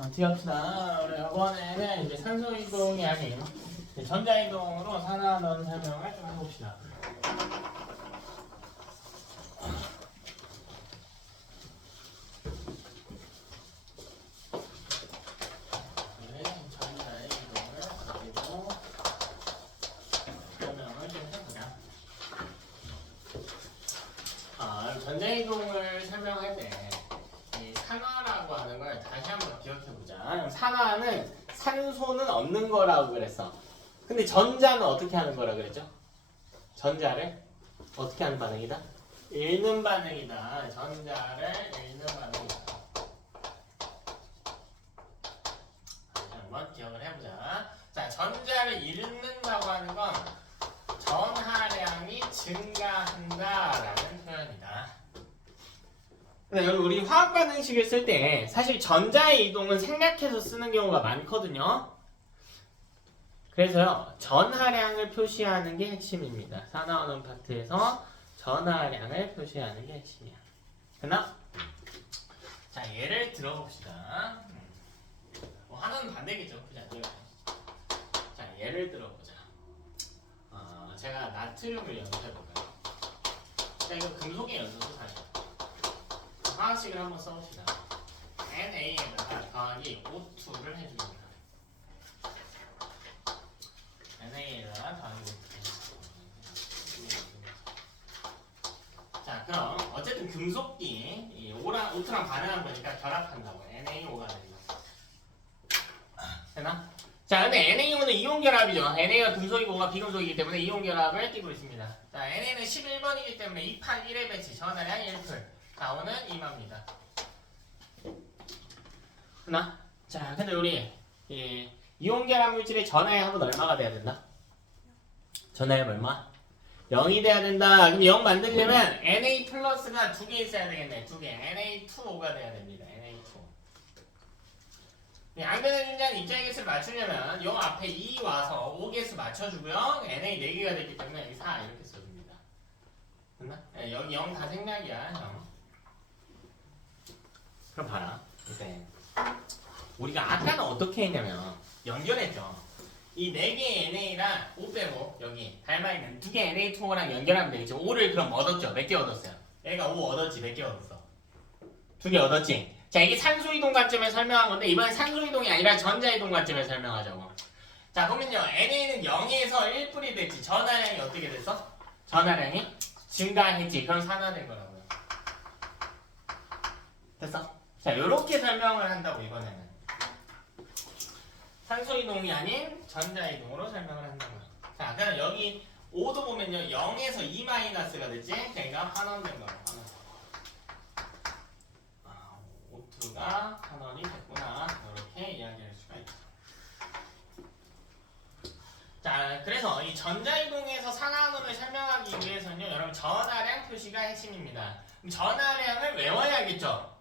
어떻게 합시다. 우리 이번에는 이제 산소 이동이 아닌 전자 이동으로 산화하는 설명을 좀 해봅시다. 전자 이동을 가지고 설명을 좀 해보자. 전자 이동을 설명할 때 이 산화라고 하는 걸 다시 한번 기억해보자. 산화는 산소는 없는 거라고 그랬어. 근데 전자는 어떻게 하는 거라 그랬죠? 전자를 어떻게 하는 반응이다? 읽는 반응이다. 전자를 읽는 반응이다. 다시 한번 기억을 해보자. 자, 전자를 읽는다고 하는 건 전하량이 증가한다라는 표현이다. 근데 여기 우리 화학 반응식을 쓸 때 사실 전자의 이동은 생략해서 쓰는 경우가 많거든요. 그래서요, 전하량을 표시하는 게 핵심입니다. 산화원음 파트에서 전하량을 표시하는 게 핵심이야. 됐나? 자, 예를 들어봅시다. 하나는 반대겠죠. 그지 않나요? 자, 예를 들어보자. 제가 나트륨을 연소해볼까요? 자, 이거 금속의 연소도 사실. 화학식을 한번 써봅시다. Na에다가 더하기 O2를 해줍니다. Na에다가 더하기 O2. 자, 그럼 어쨌든 금속이 이 O2랑 반응한 거니까 결합한다고. NaO가 됩니다. 되나? 자, 근데 NaO는 이온 결합이죠. Na가 금속이고 O가 비금속이기 때문에 이온 결합을 띠고 있습니다. 자, Na는 11번이기 때문에 281의 배치, 전하량 1풀. 자, 오는 2마입니다. 하나? 자, 근데 우리 이온 결합 물질의 전하량은 얼마가 돼야 된다? 전하량 얼마? 0이 돼야 된다. 그럼 0 만들려면 Na 플러스가 2개 있어야 되겠네. 2개. Na2O가 돼야 됩니다. Na2O. 양변의 중간 입자의 개수를 맞추려면 0 앞에 2 와서 5개수 맞춰주고요. Na 4개가 됐기 때문에 4 이렇게 써줍니다. 됐나? 여기 0 다 생략이야. 0. 그럼 봐라. 이제 우리가 아까는 어떻게 했냐면 연결했죠. 이 4개의 NA랑 5 빼고 여기 닮아있는 2개 Na2O랑 연결하면 되겠죠. 5를 그럼 얻었죠. 몇 개 얻었어요? 얘가 5 얻었지. 몇 개 얻었어? 2개 얻었지. 자, 이게 산소이동 관점에 설명한 건데 이번엔 산소이동이 아니라 전자이동 관점에 설명하자고. 자, 그러면요. NA는 0에서 1풀이 됐지. 전하량이 어떻게 됐어? 전하량이 증가했지. 그럼 산화된 거라고요. 됐어? 자, 요렇게 설명을 한다고 이번에는. 산소이동이 아닌 전자이동으로 설명을 한다고요. 자, 그럼 여기 5도 보면요. 0에서 2 마이너스가 됐지? 그러니까 환원된 거예요. O2가 환원이 됐구나. 이렇게 이야기할 수가 있죠. 자, 그래서 이 전자이동에서 산화원음을 설명하기 위해서는요. 여러분 전하량 표시가 핵심입니다. 그럼 전하량을 외워야겠죠?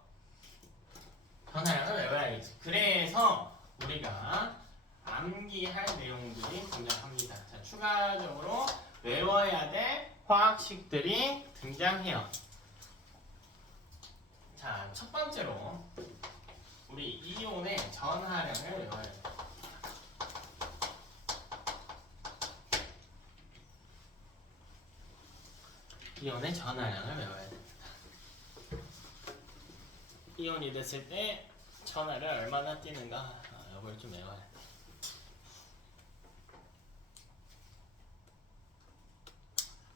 전하량을 외워야겠지. 그래서 우리가 암기할 내용들이 등장합니다. 자, 추가적으로 외워야 될 화학식들이 등장해요. 자, 첫 번째로 우리 이온의 전하량을 외워야 돼요. 이온의 전하량을 외워야 됩니다. 이온이 됐을 때 전하를 얼마나 띄는가 이걸 좀 외워야 돼.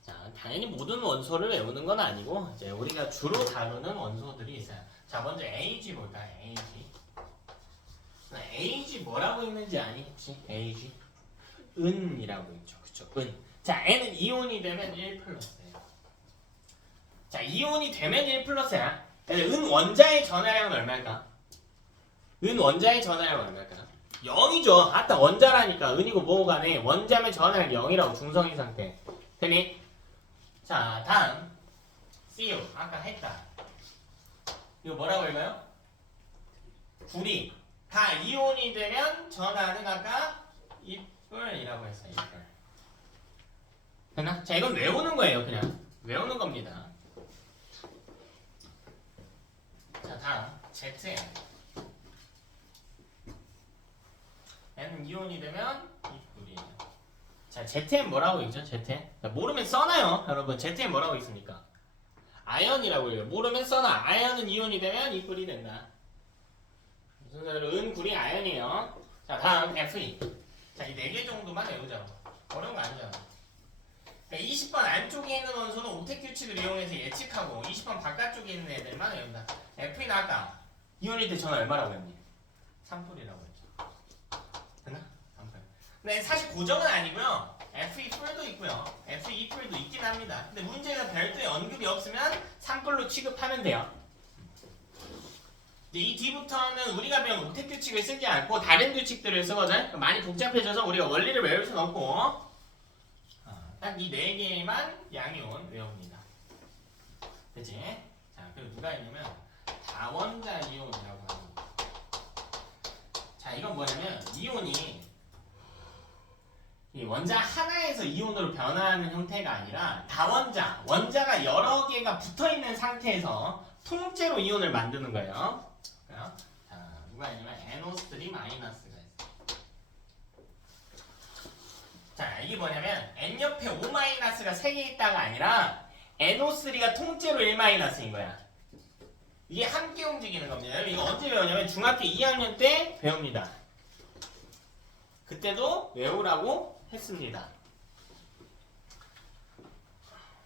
자, 당연히 모든 원소를 외우는 건 아니고 이제 우리가 주로 다루는 원소들이 있어요. 자, 먼저 AG 볼까요? AG. AG 뭐라고 있는지 아니 혹시? AG 은이라고 있죠. 그쵸? 은. 자, N은 이온이 되면 1 플러스예요. 자, 이온이 되면 1 플러스야. 은 원자의 전하량은 얼마일까? 은 원자의 전하량은 얼마일까? 0이죠. 아따 원자라니까. 은이고 뭐고 간에 원자면 전하량 0이라고 중성인 상태. 되니? 자, 다음 CO. 아까 했다. 이거 뭐라고 읽어요? 불이. 다 이온이 되면 전하는 아까 이뿔이라고 했어요. 이뿔. 됐나? 자, 이건 외우는 거예요. 그냥 외우는 겁니다. 자, 다음 ZN. Zn 이온이 되면 이뿔이에요. 자, Zn 뭐라고 있죠? Zn. 모르면 써놔요. 여러분, Zn 뭐라고 있습니까? 아연이라고 해요. 모르면 써놔. 아연은 이온이 되면 이뿔이 된다. 순서대로 은굴이 아연이에요. 자, 다음 Fe. 자, 이 4개 정도만 외우자고. 어려운 거 아니잖아. 그러니까 20번 안쪽에 있는 원소는 오택 규칙을 이용해서 예측하고 20번 바깥쪽에 있는 애들만 외운다. Fe 나왔다. 이온일 때 저는 얼마라고 했니? 3뿔이라고 했죠. 됐나? 3뿔. 근데 사실 고정은 아니고요. Fe 뿔도 있고요. Fe 뿔도 있긴 합니다. 근데 문제는 별도의 언급이 없으면 3뿔로 취급하면 돼요. 이 뒤부터는 우리가 배운 오택 규칙을 쓰지 않고 다른 규칙들을 쓰거든. 많이 복잡해져서 우리가 원리를 외울 수는 없고 딱 이 4개만 양이온 외웁니다. 그치? 자, 그리고 누가 있냐면 다원자 이온이라고 합니다. 자, 이건 뭐냐면 이온이 이 원자 하나에서 이온으로 변화하는 형태가 아니라 다원자, 원자가 여러 개가 붙어있는 상태에서 통째로 이온을 만드는 거예요. 자, 누가 있냐면 NO3 마이너스가 있어요. 자, 이게 뭐냐면 N 옆에 O 마이너스가 3개 있다가 아니라 NO3가 통째로 1 마이너스인 거야. 이게 함께 움직이는 겁니다. 이거 언제 배우냐면 중학교 2학년 때 배웁니다. 그때도 외우라고 했습니다.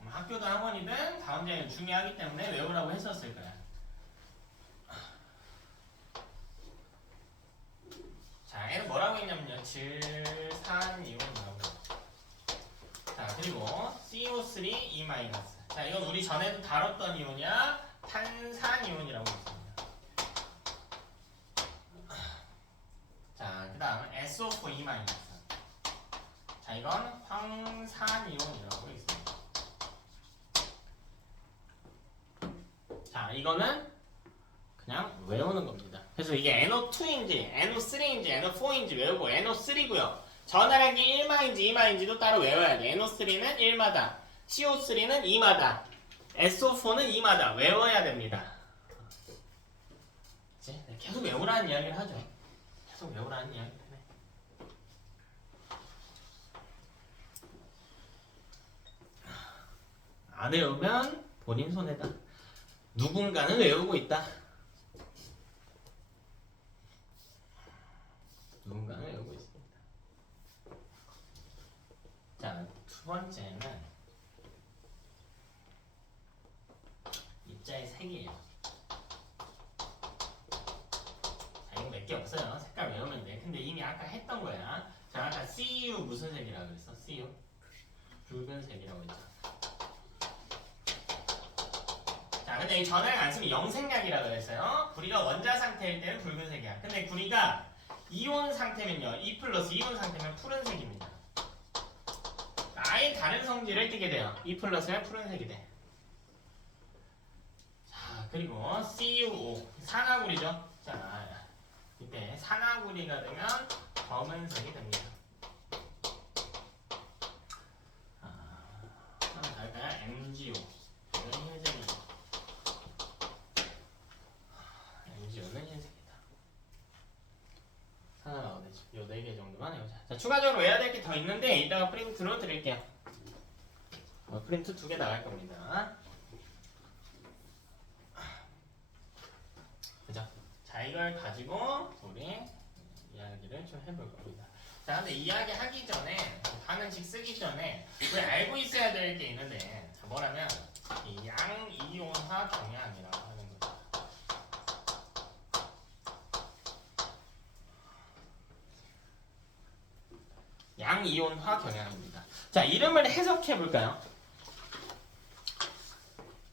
학교든 학원이든 다음제는 중요하기 때문에 외우라고 했었을 거야. 자, 얘는 뭐라고 했냐면요. 질산이온이라고. 자, 그리고 CO3 E-. 자, 이건 우리 전에도 다뤘던 이온이야. 탄산이온이라고 있습니다. 자, 그 다음 SO4 E-. 자, 이건 황산이온이라고 있습니다. 자, 이거는 그냥 외우는 겁니다. 그래서 이게 NO2인지 NO3인지 NO4인지 외우고 NO3고요. 전화량이 1마인지 2마인지도 따로 외워야 돼. NO3는 1마다, CO3는 2마다, SO4는 2마다 외워야 됩니다. 이제 계속 외우라는 이야기를 하죠. 계속 외우라는 이야기를 해. 안 외우면 본인 손해다. 누군가는 외우고 있다. 누군가는 외우고 있습니다. 자, 두 번째는 입자의 색이에요. 자, 이거 몇 개 없어요. 색깔 외우면 돼. 근데 이미 아까 했던 거야. 자, 아까 CU 무슨 색이라고 그랬어? CU? 붉은색이라고 했죠. 자, 근데 이 전화량 안 쓰면 영생약이라고 그랬어요. 구리가 원자 상태일 때는 붉은색이야. 근데 구리가 이온 상태면요. E+, 이온 상태면 푸른색입니다. 아예 다른 성질을 띠게 돼요. E+면 푸른색이 돼. 자, 그리고 CuO 산화구리죠. 자, 이때 산화구리가 되면 검은색이 됩니다. 하나 갈까요? MgO 이건 흰색이죠. MgO는 흰색이다. 하나 나오겠죠. 요 4개 정도만 해보자. 자, 추가적으로 외워야 될 게 더 있는데 이따가 프린트로 드릴게요. 프린트 2개 나갈 겁니다. 그죠? 자, 이걸 가지고 우리 이야기를 좀 해볼 겁니다. 자, 근데 이야기 하기 전에, 반응식 쓰기 전에 우리 알고 있어야 될 게 있는데, 자, 뭐라면 이 양이온화 경향이라고 하는 거죠. 양이온화 경향입니다. 자, 이름을 해석해 볼까요?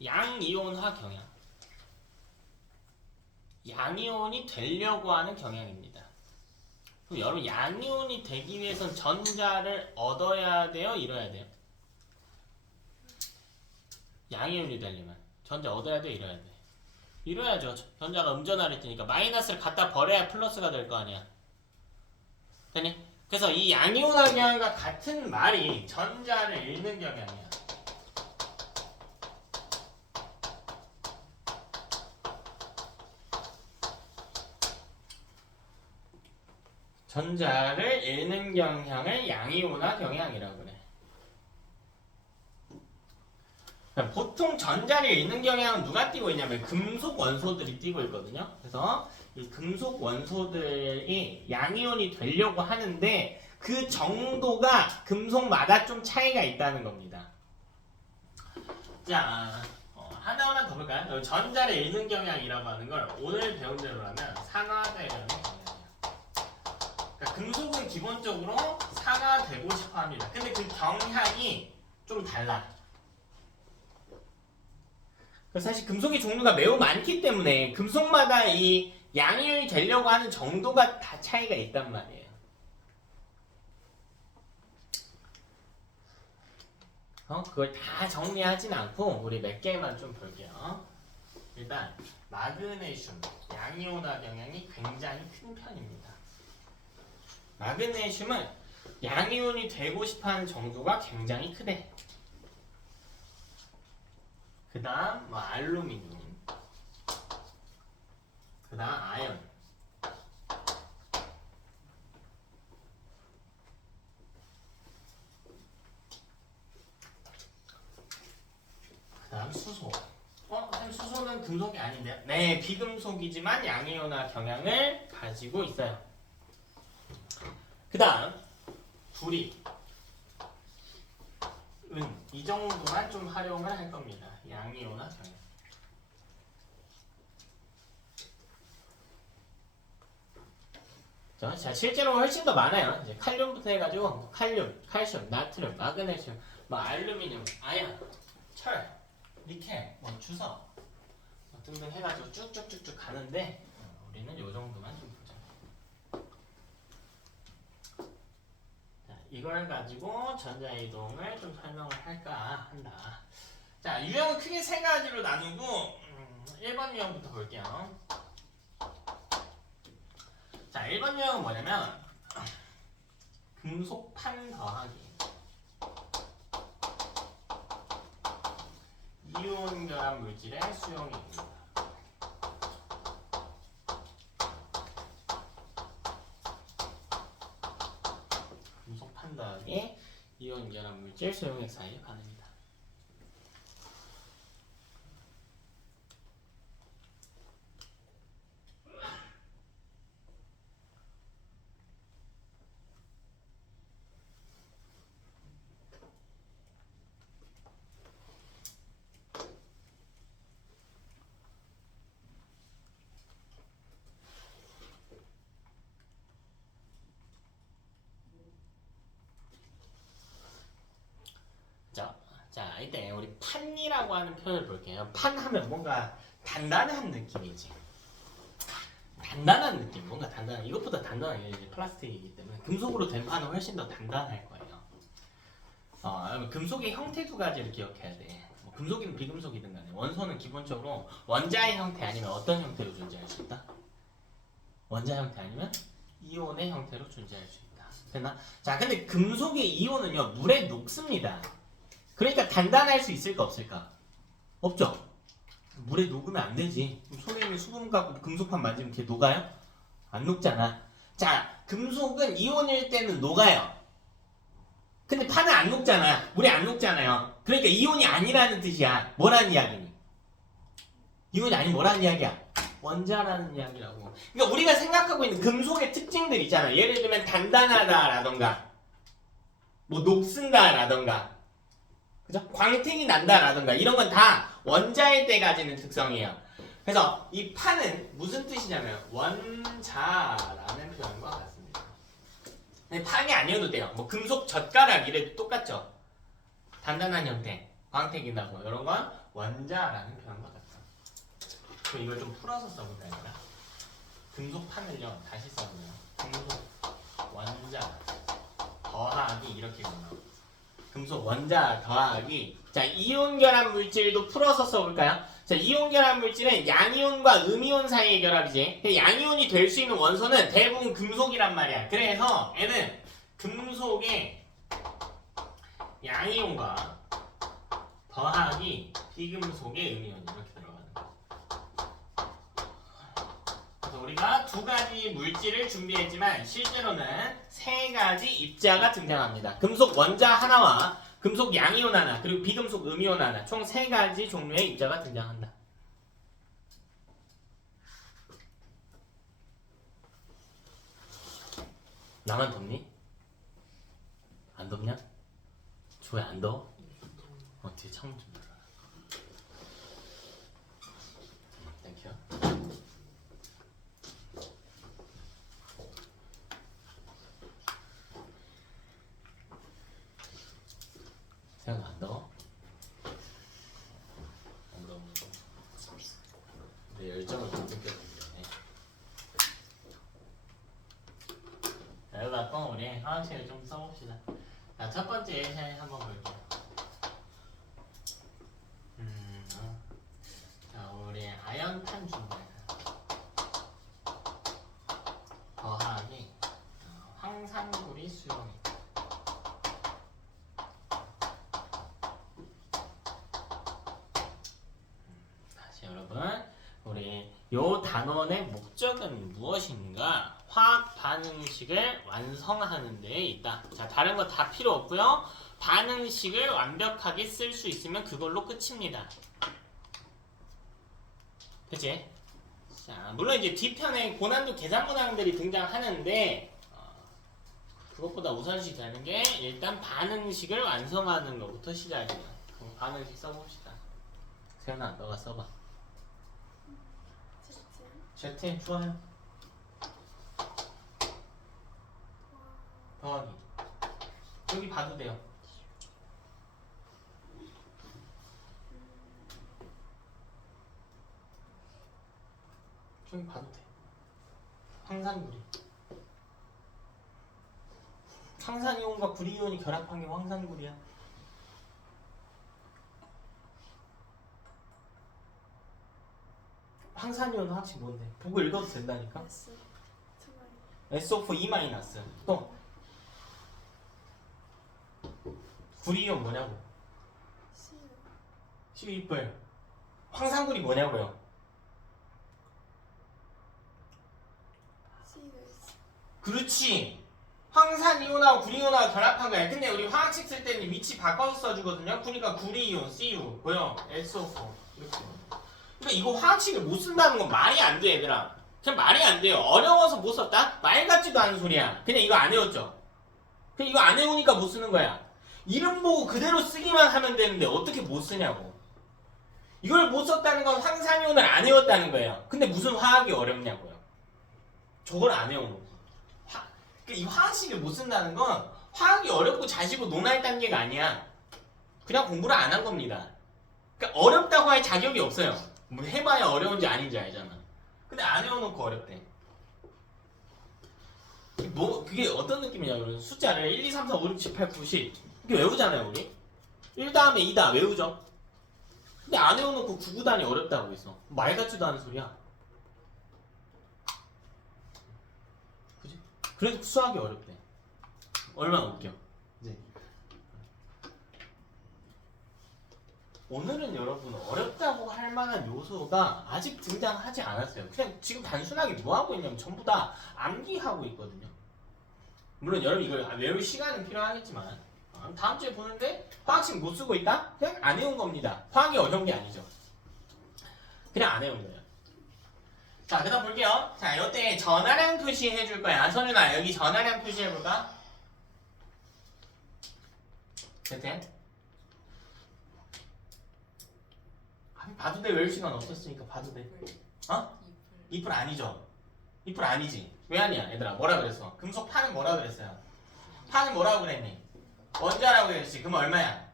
양이온화 경향. 양이온이 되려고 하는 경향입니다. 그럼 여러분, 양이온이 되기 위해선 전자를 얻어야 돼요? 잃어야 돼요? 양이온이 되려면 전자 얻어야 돼? 잃어야 돼? 잃어야죠. 전자가 음전화를 뜨니까 마이너스를 갖다 버려야 플러스가 될 거 아니야. 되니? 그래서 이 양이온화 경향과 같은 말이 전자를 잃는 경향이야. 전자를 읽는 경향을 양이온화 경향이라고 그래. 보통 전자를 읽는 경향은 누가 띄고 있냐면 금속 원소들이 띄고 있거든요. 그래서 이 금속 원소들이 양이온이 되려고 하는데 그 정도가 금속마다 좀 차이가 있다는 겁니다. 자, 하나하나 더 볼까요? 전자를 읽는 경향이라고 하는 걸 오늘 배운 대로라면 산화되려는 경향이에요. 그러니까 금속은 기본적으로 산화되고 싶어 합니다. 근데 그 경향이 좀 달라. 사실 금속의 종류가 매우 많기 때문에 금속마다 이 양이온이 되려고 하는 정도가 다 차이가 있단 말이에요. 그걸 다 정리하진 않고 우리 몇 개만 좀 볼게요. 일단 마그네슘 양이온화 경향이 굉장히 큰 편입니다. 마그네슘은 양이온이 되고 싶어하는 정도가 굉장히 크대. 그 다음 알루미늄, 그 다음 아연, 그 다음 수소. 수소는 금속이 아닌데요? 네, 비금속이지만 양이온화 경향을 가지고 있어요. 그 다음 구리, 은, 이 정도만 좀 활용을 할 겁니다. 양이온화 경향. 자, 실제로 훨씬 더 많아요. 이제 칼륨부터 해가지고 칼륨, 칼슘, 나트륨, 마그네슘, 알루미늄, 아연, 철, 니켈, 주석 등등 해가지고 쭉쭉쭉쭉 가는데 우리는 요 정도만 좀 보자. 자, 이걸 가지고 전자이동을 좀 설명을 할까 한다. 자, 유형은 크게 세 가지로 나누고 1번 유형부터 볼게요. 자, 1번 유형은 뭐냐면 금속판 더하기 이온 결합 물질의 수용입니다. 금속판 더하기 이온 결합 물질 수용액 사이에 가능합니다. 자, 이때 우리 판이라고 하는 표현을 볼게요. 판 하면 뭔가 단단한 느낌이지. 단단한 느낌, 뭔가 단단한. 이것보다 단단한 게 이제 플라스틱이기 때문에 금속으로 된 판은 훨씬 더 단단할 거예요. 금속의 형태 두 가지를 기억해야 돼. 금속이든 비금속이든 간에 원소는 기본적으로 원자의 형태 아니면 어떤 형태로 존재할 수 있다? 원자 형태 아니면 이온의 형태로 존재할 수 있다. 됐나? 자, 근데 금속의 이온은요 물에 녹습니다. 그러니까 단단할 수 있을까 없을까? 없죠? 물에 녹으면 안 되지. 손에 있는 수분 갖고 금속판 만지면 걔 녹아요? 안 녹잖아. 자, 금속은 이온일 때는 녹아요. 근데 판은 안 녹잖아. 물에 안 녹잖아요. 그러니까 이온이 아니라는 뜻이야. 뭐라는 이야기니? 이온이 아니면 뭐라는 이야기야? 원자라는 이야기라고. 그러니까 우리가 생각하고 있는 금속의 특징들 있잖아. 예를 들면 단단하다라던가 녹슨다라던가 그죠? 광택이 난다라던가 이런 건 다 원자일 때 가지는 특성이에요. 그래서 이 판은 무슨 뜻이냐면 원자라는 표현과 같습니다. 근데 판이 아니어도 돼요. 금속 젓가락 이래도 똑같죠. 단단한 형태, 광택이 나고 이런 건 원자라는 표현과 같다. 그럼 이걸 좀 풀어서 써볼까요? 금속 판을요 다시 써보면 금속 원자 더하기 이렇게 나와요. 금속 원자 더하기 자 이온 결합 물질도 풀어서 써볼까요? 자 이온 결합 물질은 양이온과 음이온 사이의 결합이지. 양이온이 될 수 있는 원소는 대부분 금속이란 말이야. 그래서 얘는 금속의 양이온과 더하기 비금속의 음이온 이렇게 들어가는 거야. 그래서 우리가 두 가지 물질을 준비했지만 실제로는 세 가지 입자가 등장합니다. 금속 원자 하나와 금속 양이온 하나 그리고 비금속 음이온 하나 총 세 가지 종류의 입자가 등장한다. 나만 덥니? 안 덥냐? 저 왜 안 더워? 뒤에 창문 좀 열어라. 땡큐. 생각 안 더워? 안 더워. 내 열정을 좀 느껴보려네. 여기다 또 우리 화학식을 좀 써봅시다. 자, 첫 번째 예시를 한번 볼게요. 자, 우리 아연탄 중간 더하기 황산구리 수용이. 다시 여러분, 우리 요 단원의 목적은 무엇인가? 화학 반응식을 완성하는 데 있다. 자, 다른 거 다 필요 없고요. 반응식을 완벽하게 쓸 수 있으면 그걸로 끝입니다. 그치? 자, 물론 이제 뒤편에 고난도 계산 문항들이 등장하는데 그것보다 우선시 되는 게 일단 반응식을 완성하는 것부터 시작이에요. 그럼 반응식 써봅시다. 세연아, 너가 써봐. Z 좋아요. 더하기. 여기 봐도 돼요. 저기 봐도 돼. 황산구리. 황산이온과 구리이온이 결합한 게 황산구리야. 황산이온 화학식 뭔데? 보고 읽어도 된다니까? SO4 E-. 또 구리이온 뭐냐고? CU2. 황산구리 뭐냐고요? 그렇지. 황산이온하고 구리이온하고 결합한 거야. 근데 우리 화학식 쓸 때는 위치 바꿔서 써주거든요. 그러니까 구리이온, CU, 뭐요? SO4 이렇게. 그러니까 이거 화학식을 못 쓴다는 건 말이 안 돼, 얘들아. 그냥 말이 안 돼요. 어려워서 못 썼다? 말 같지도 않은 소리야. 그냥 이거 안 외웠죠? 그냥 이거 안 외우니까 못 쓰는 거야. 이름 보고 그대로 쓰기만 하면 되는데 어떻게 못 쓰냐고. 이걸 못 썼다는 건 황산이온을 안 외웠다는 거예요. 근데 무슨 화학이 어렵냐고요. 저걸 안 외워놓고. 그러니까 이 화학식을 못 쓴다는 건 화학이 어렵고 자시고 논할 단계가 아니야. 그냥 공부를 안 한 겁니다. 그러니까 어렵다고 할 자격이 없어요. 뭐 해봐야 어려운지 아닌지 알잖아. 근데 안 외워놓고 어렵대. 뭐 그게 어떤 느낌이냐면 숫자를 1, 2, 3, 4, 5, 6, 7, 8, 9, 10 이렇게 외우잖아요 우리. 1 다음에 2다 외우죠. 근데 안 외워놓고 9, 9단이 어렵다고 했어. 말 같지도 않은 소리야. 그지? 그래도 수학이 어렵대. 얼마나 웃겨. 네. 오늘은 여러분 어렵다고 할 만한 요소가 아직 등장하지 않았어요. 그냥 지금 단순하게 뭐 하고 있냐면 전부 다 암기하고 있거든요. 물론 여러분 이걸 외울 시간은 필요하겠지만 다음 주에 보는데 화학식 못 쓰고 있다? 그냥 안 외운 겁니다. 화학이 어려운 게 아니죠. 그냥 안 외운 거예요. 자, 그 다음 볼게요. 자, 이때 전하량 표시해 줄 거야. 선윤아, 여기 전하량 표시해 볼까? 됐대? 봐도 돼. 외울 시간 없었으니까 봐도 돼. 어? 이뿔 아니죠? 이뿔 아니지? 왜 아니야 얘들아? 뭐라 그랬어? 금속 파는 뭐라 그랬어요? 파는 뭐라고 그랬니? 원자라고 그랬지. 그럼 얼마야?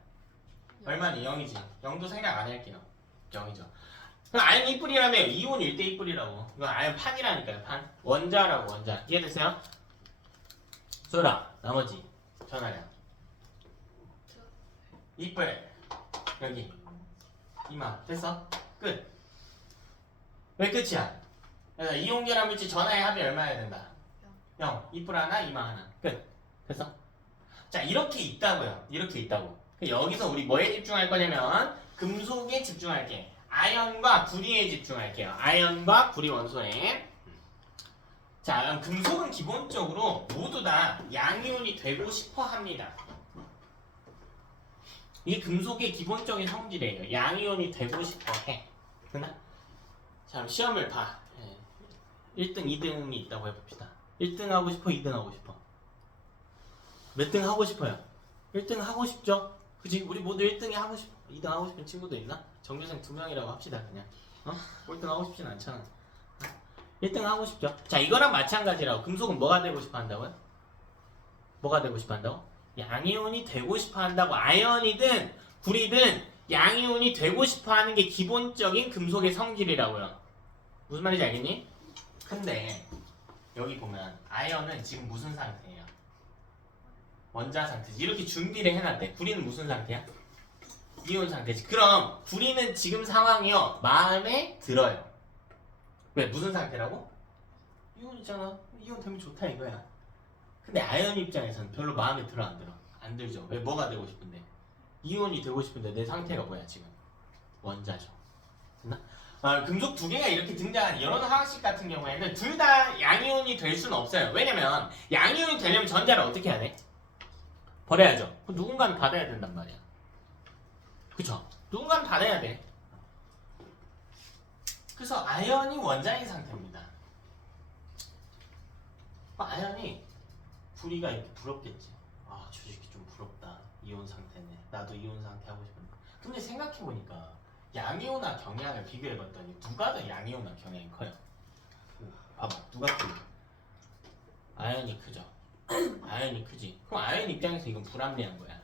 얼마니? 0이지. 0도 생각 안 할게요. 0이죠. 그럼 아연 이뿔이라며 이온 1대 이뿔이라고. 이건 아연 판이라니까요. 판. 원자라고 원자. 이해됐어요? 소라 나머지 전하량. 이뿔 여기 이마 됐어? 끝. 왜 끝이야? 그래서 이온 결합 물질 전하의 합이 얼마여야 된다? 0. 이뿔 하나 이마 하나. 끝. 됐어? 자, 이렇게 있다고요. 이렇게 있다고. 여기서 우리 뭐에 집중할 거냐면 금속에 집중할게. 아연과 구리에 집중할게요. 아연과 구리 원소에. 자, 금속은 기본적으로 모두 다 양이온이 되고 싶어 합니다. 이게 금속의 기본적인 성질이에요. 양이온이 되고 싶어 해. 됐나? 자, 시험을 봐. 1등, 2등이 있다고 해봅시다. 1등 하고 싶어, 2등 하고 싶어? 몇 등 하고 싶어요? 1등 하고 싶죠? 그치? 우리 모두 1등이 하고 싶어. 2등 하고 싶은 친구도 있나? 정규생 2명이라고 합시다, 그냥. 꼴등 하고 싶진 않잖아. 1등 하고 싶죠? 자, 이거랑 마찬가지라고. 금속은 뭐가 되고 싶어 한다고요? 뭐가 되고 싶어 한다고? 양이온이 되고 싶어 한다고. 아연이든 구리든 양이온이 되고 싶어 하는 게 기본적인 금속의 성질이라고요. 무슨 말인지 알겠니? 근데 여기 보면 아연은 지금 무슨 상태예요? 원자 상태지. 이렇게 준비를 해놨대. 구리는 무슨 상태야? 이온 상태지. 그럼 구리는 지금 상황이요 마음에 들어요. 왜? 무슨 상태라고? 이온이잖아. 이온 되면 좋다 이거야. 근데 아연 입장에서는 별로 마음에 들어 안 들어? 안 들죠. 왜? 뭐가 되고 싶은데? 이온이 되고 싶은데 내 상태가 뭐야 지금? 원자죠. 됐나? 금속 두 개가 이렇게 등장한 이런 화학식 같은 경우에는 둘 다 양이온이 될 수는 없어요. 왜냐면 양이온이 되려면 전자를 어떻게 해야 돼? 버려야죠. 누군가는 받아야 된단 말이야. 그쵸? 누군가는 받아야 돼. 그래서 아연이 원자인 상태입니다. 아연이 구리가 이렇게 부럽겠지. 아, 저 새끼 좀 부럽다. 이온 상태네. 나도 이온 상태 하고 싶은데. 근데 생각해보니까 양이온과 경양을 비교해봤더니 누가 더 양이온과 경양이 커요? 봐봐, 누가 크죠? 아연이 크죠? 아연이 크지. 그럼 아연 입장에서 이건 불합리한 거야.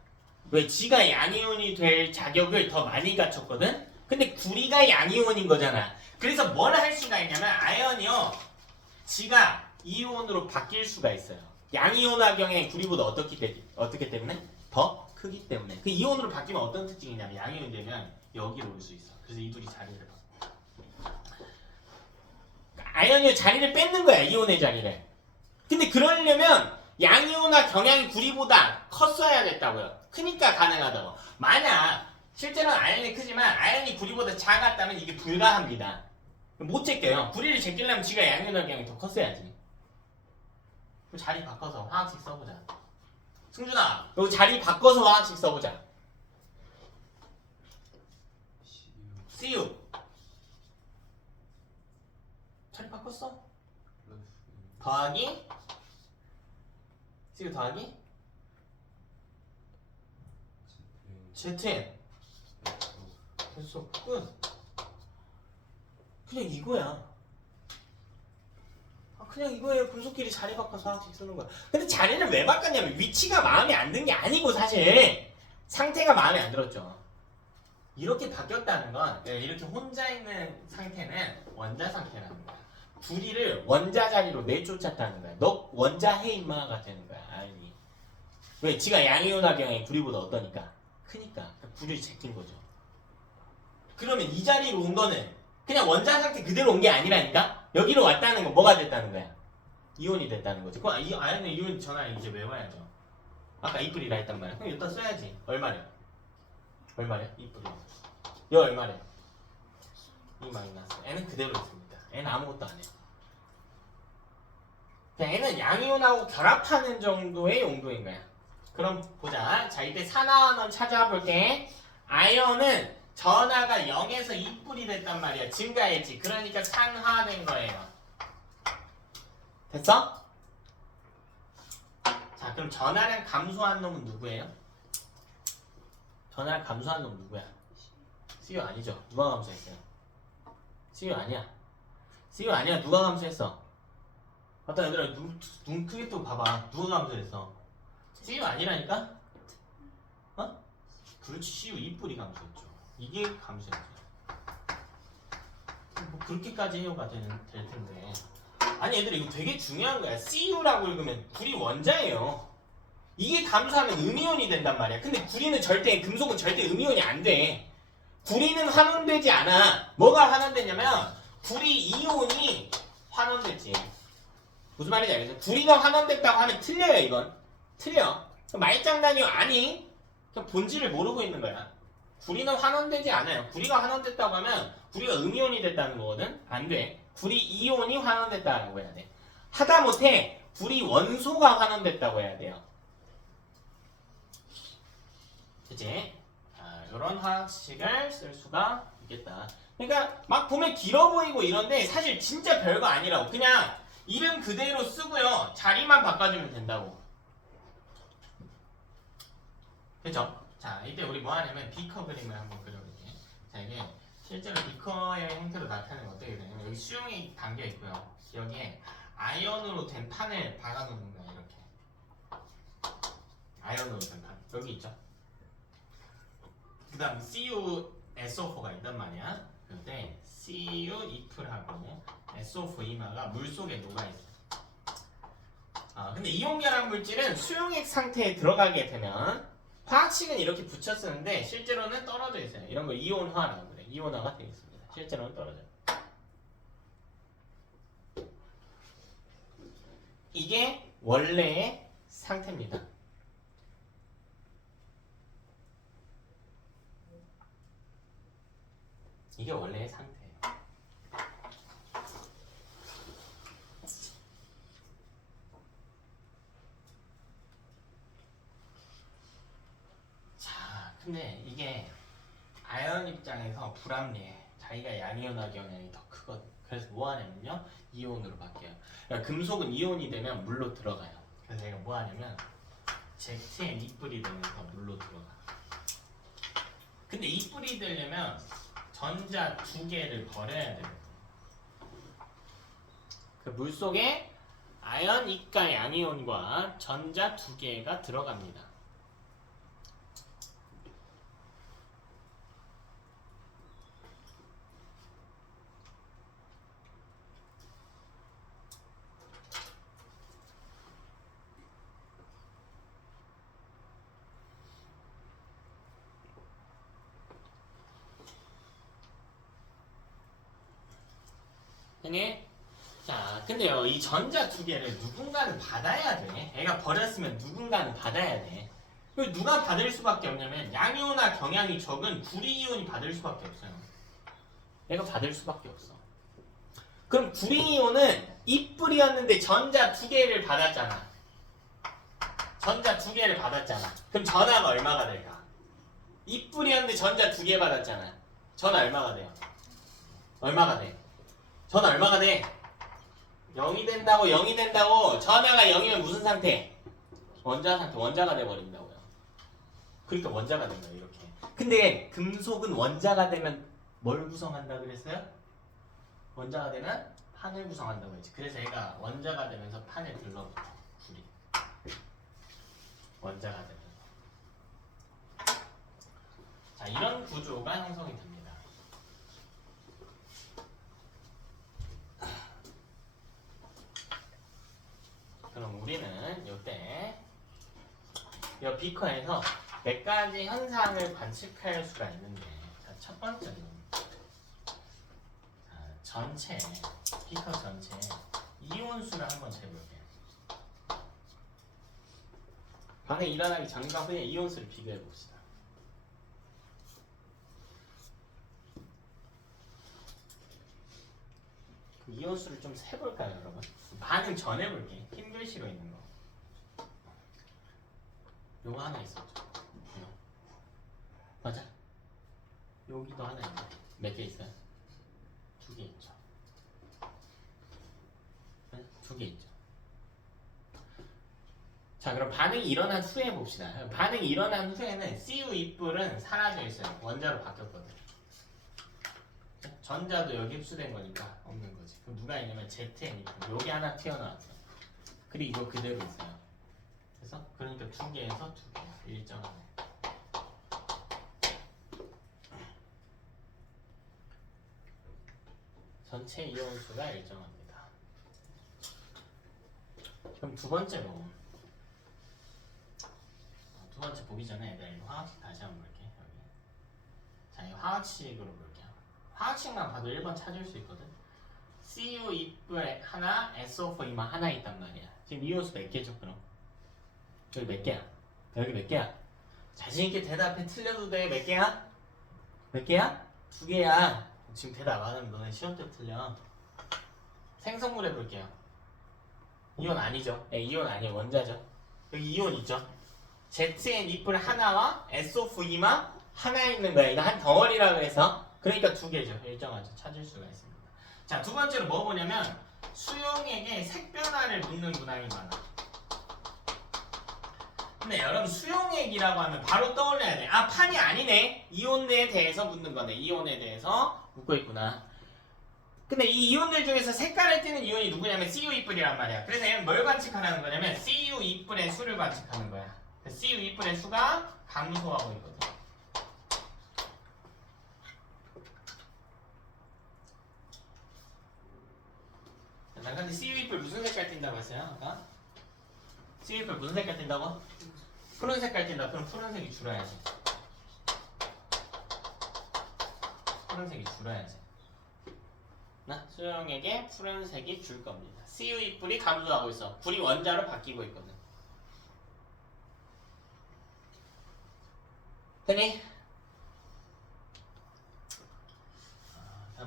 왜? 지가 양이온이 될 자격을 더 많이 갖췄거든? 근데 구리가 양이온인 거잖아. 그래서 뭘 할 수가 있냐면 아연이요 지가 이온으로 바뀔 수가 있어요. 양이온화 경향이 구리보다 어떻게 때문에? 더 크기 때문에. 그 이온으로 바뀌면 어떤 특징이냐면 양이온이 되면 여기로 올 수 있어. 그래서 이 둘이 자리를 바꿔. 아연이 자리를 뺏는 거야. 이온의 자리를. 근데 그러려면 양이온화 경향이 구리보다 컸어야 됐다고요. 크니까 가능하다고. 만약 실제로는 아연이 크지만 아연이 구리보다 작았다면 이게 불가합니다. 못 제껴요. 구리를 제끼려면 지가 양이온화 경향이 더 컸어야지. 그럼 자리 바꿔서 화학식 써보자. 승준아, 여기 자리 바꿔서 화학식 써보자. CU 자리 바꿨어? 더하기 CU 더하기 ZN 됐어. 끝. 그냥 이거야. 그냥 이거예요. 금속끼리 자리 바꿔서 하나씩 쓰는 거야. 근데 자리를 왜 바꿨냐면 위치가 마음에 안 든 게 아니고 사실 상태가 마음에 안 들었죠. 이렇게 바뀌었다는 건 이렇게 혼자 있는 상태는 원자 상태라는 거야. 구리를 원자 자리로 내쫓았다는 거야. 너 원자 해 임마가 되는 거야. 아니. 왜? 지가 양이온화 경향이 구리보다 어떠니까? 크니까 구리를 제낀 거죠. 그러면 이 자리로 온 거는 그냥 원자 상태 그대로 온 게 아니라니까? 여기로 왔다는 건 뭐가 됐다는 거야? 이온이 됐다는 거지. 그럼 이 아연의 이온 전화를 이제 외워야죠. 아까 이뿔이라 했단 말이야. 그럼 여기다 써야지. 얼마래? 얼마래? 이뿔이. 여 얼마래? 2 마이너스. n은 그대로 있습니다. n은 아무것도 안 해. n은 양이온하고 결합하는 정도의 용도인 거야. 그럼 보자. 자, 이때 산화 한번 찾아와 볼게. 아연은 전하가 0에서 2뿔이 됐단 말이야. 증가했지. 그러니까 산화된 거예요. 됐어? 자, 그럼 전하량 감소한 놈은 누구예요? 전하량 감소한 놈은 누구야? CU 아니죠? 누가 감소했어요? CU 아니야. CU 아니야. 누가 감소했어? 맞다, 얘들아. 눈 크게 또 봐봐. 누가 감소했어? CU 아니라니까? 어? 그렇지. CU 2뿔이 감소했죠. 이게 감소했죠. 뭐 그렇게까지 해요가 될 텐데. 아니 얘들아 이거 되게 중요한 거야. CU라고 읽으면 구리 원자예요. 이게 감소하면 음이온이 된단 말이야. 근데 구리는 절대, 금속은 절대 음이온이 안 돼. 구리는 환원되지 않아. 뭐가 환원되냐면 구리 이온이 환원됐지. 무슨 말인지 알겠어? 구리가 환원됐다고 하면 틀려요. 이건 틀려. 말장난이요? 아니, 그냥 본질을 모르고 있는 거야. 구리는 환원되지 않아요. 구리가 환원됐다고 하면 구리가 음이온이 됐다는 거거든? 안 돼. 구리 이온이 환원됐다라고 해야 돼. 하다못해 불이 원소가 환원됐다고 해야 돼요. 그치? 이런 화학식을 쓸 수가 있겠다. 그러니까 막 보면 길어 보이고 이런데 사실 진짜 별거 아니라고. 그냥 이름 그대로 쓰고요. 자리만 바꿔주면 된다고. 그죠? 자, 이때 우리 뭐 하냐면 비커 그림을 한번 그려볼게요. 자, 이게 실제로 비커의 형태로 나타내면 어떻게 되냐면 여기 수용이 담겨 있고요. 여기에 아이언으로 된 판을 박아놓는 거야, 이렇게. 아이언으로 된 판. 여기 있죠? 그 다음 CuSO4가 있단 말이야. 그때 Cu 이플하고 SO4이마가 물속에 녹아있어. 근데 이온결합 물질은 수용액 상태에 들어가게 되면 화학식은 이렇게 붙여 쓰는데 실제로는 떨어져 있어요. 이런 걸 이온화라고 그래. 이온화가 되어 있습니다. 실제로는 떨어져요. 이게 원래의 상태입니다. 이게 원래의 상태예요. 자, 근데 이게 아연 입장에서 불합리해. 자기가 양이온화 경향이 더 크거든. 그래서 뭐 하냐면요, 이온으로 바뀌어요. 그러니까 금속은 이온이 되면 물로 들어가요. 그래서 얘가 뭐 하냐면 Z에 이뿔이 되면서 물로 들어가. 근데 이뿔이 되려면 전자 두 개를 버려야 돼요. 그 물 속에 아연 이가 양이온과 전자 두 개가 들어갑니다. 자, 근데요, 이 전자 두 개를 누군가는 받아야 돼. 애가 버렸으면 누군가는 받아야 돼. 그 누가 받을 수밖에 없냐면 양이온화 경향이 적은 구리이온이 받을 수밖에 없어요. 얘가 받을 수밖에 없어. 그럼 구리이온은 이뿔이었는데 전자 두 개를 받았잖아. 전자 두 개를 받았잖아. 그럼 전하가 얼마가 될까? 이뿔이었는데 전자 두 개 받았잖아. 전하 얼마가 돼요? 얼마가 돼? 전하 얼마가 돼? 0이 된다고. 0이 된다고. 전하가 0이면 무슨 상태? 원자 상태. 원자가 돼버린다고요. 그러니까 원자가 된 거예요, 이렇게. 근데 금속은 원자가 되면 뭘 구성한다 그랬어요? 원자가 되면 판을 구성한다고 했지. 그래서 얘가 원자가 되면서 판에 들러붙어. 둘이. 원자가 되면서. 자, 이런 구조가 형성이 됩니다. 그럼 우리는 이때 이 비커에서 몇 가지 현상을 관측할 수가 있는데, 자, 첫 번째는 전체 비커 전체 이온수를 한번 재볼게요. 반응이 일어나기 전과 후에 이온수를 비교해 봅시다. 그 이온수를 좀 세볼까요, 여러분? 반응 전에 볼게. 흰 글씨로 있는 거. 요거 하나 있었죠. 이거. 맞아. 여기도 하나 있네. 몇 개 있어요? 2개 있죠. 네? 2개 있죠. 자, 그럼 반응이 일어난 후에 봅시다. 반응이 일어난 후에는 CU 이뿔은 사라져 있어요. 원자로 바뀌었거든. 전자도 여기 흡수된 거니까 없는 거지. 그럼 누가 있냐면 ZN 이뿔. 여기 하나 튀어나왔어. 그리고 이거 그대로 있어요. 그래서 그러니까 2개에서 2개 일정하네. 전체 이온수가 일정합니다. 그럼 두 번째로, 두 번째 보기 전에 내가 이거 화학식 다시 한번 볼게. 여기. 자, 이 화학식으로 볼게요. 화학식만 봐도 1번 찾을 수 있거든. CU 이뿔 하나, SO4 이마 하나 있단 말이야. 지금 이온수 몇 개죠, 그럼? 여기 몇 개야? 여기 몇 개야? 자신있게 대답해. 틀려도 돼. 몇 개야? 몇 개야? 2개야. 지금 대답 안 하면 너네 시험 때 틀려. 생성물 해볼게요. 이온 아니죠? 네, 이온 아니에요. 원자죠. 여기 이온 있죠? ZN 이플 하나와 SO2만 하나에 있는 거야. 이거 한 덩어리라고 해서 그러니까 두 개죠. 일정하죠. 찾을 수가 있습니다. 자, 두 번째로 뭐 보냐면 수용액에 색 변화를 묻는 문항이 많아. 근데 여러분 수용액이라고 하면 바로 떠올려야 돼. 아, 판이 아니네. 이온에 대해서 묻는 거네. 이온에 대해서 묻고 있구나. 근데 이 이온들 중에서 색깔을 띠는 이온이 누구냐면 CU2뿔이란 말이야. 그래서 얘는 뭘 관측하는 거냐면 CU2뿔의 수를 관측하는 거야. CU2뿔의 수가 감소하고 있거든. 잠깐, CU2뿔 무슨 색깔 띈다고 했어요? 아까? CU2뿔 무슨 색깔 띈다고? 푸른 색깔 띈다. 그럼 푸른색이 줄어야지. 푸른색이 줄어야지. 수용액에 푸른색이 줄 겁니다. CU2뿔이 감소하고 있어. 불이 원자로 바뀌고 있거든. 됐니?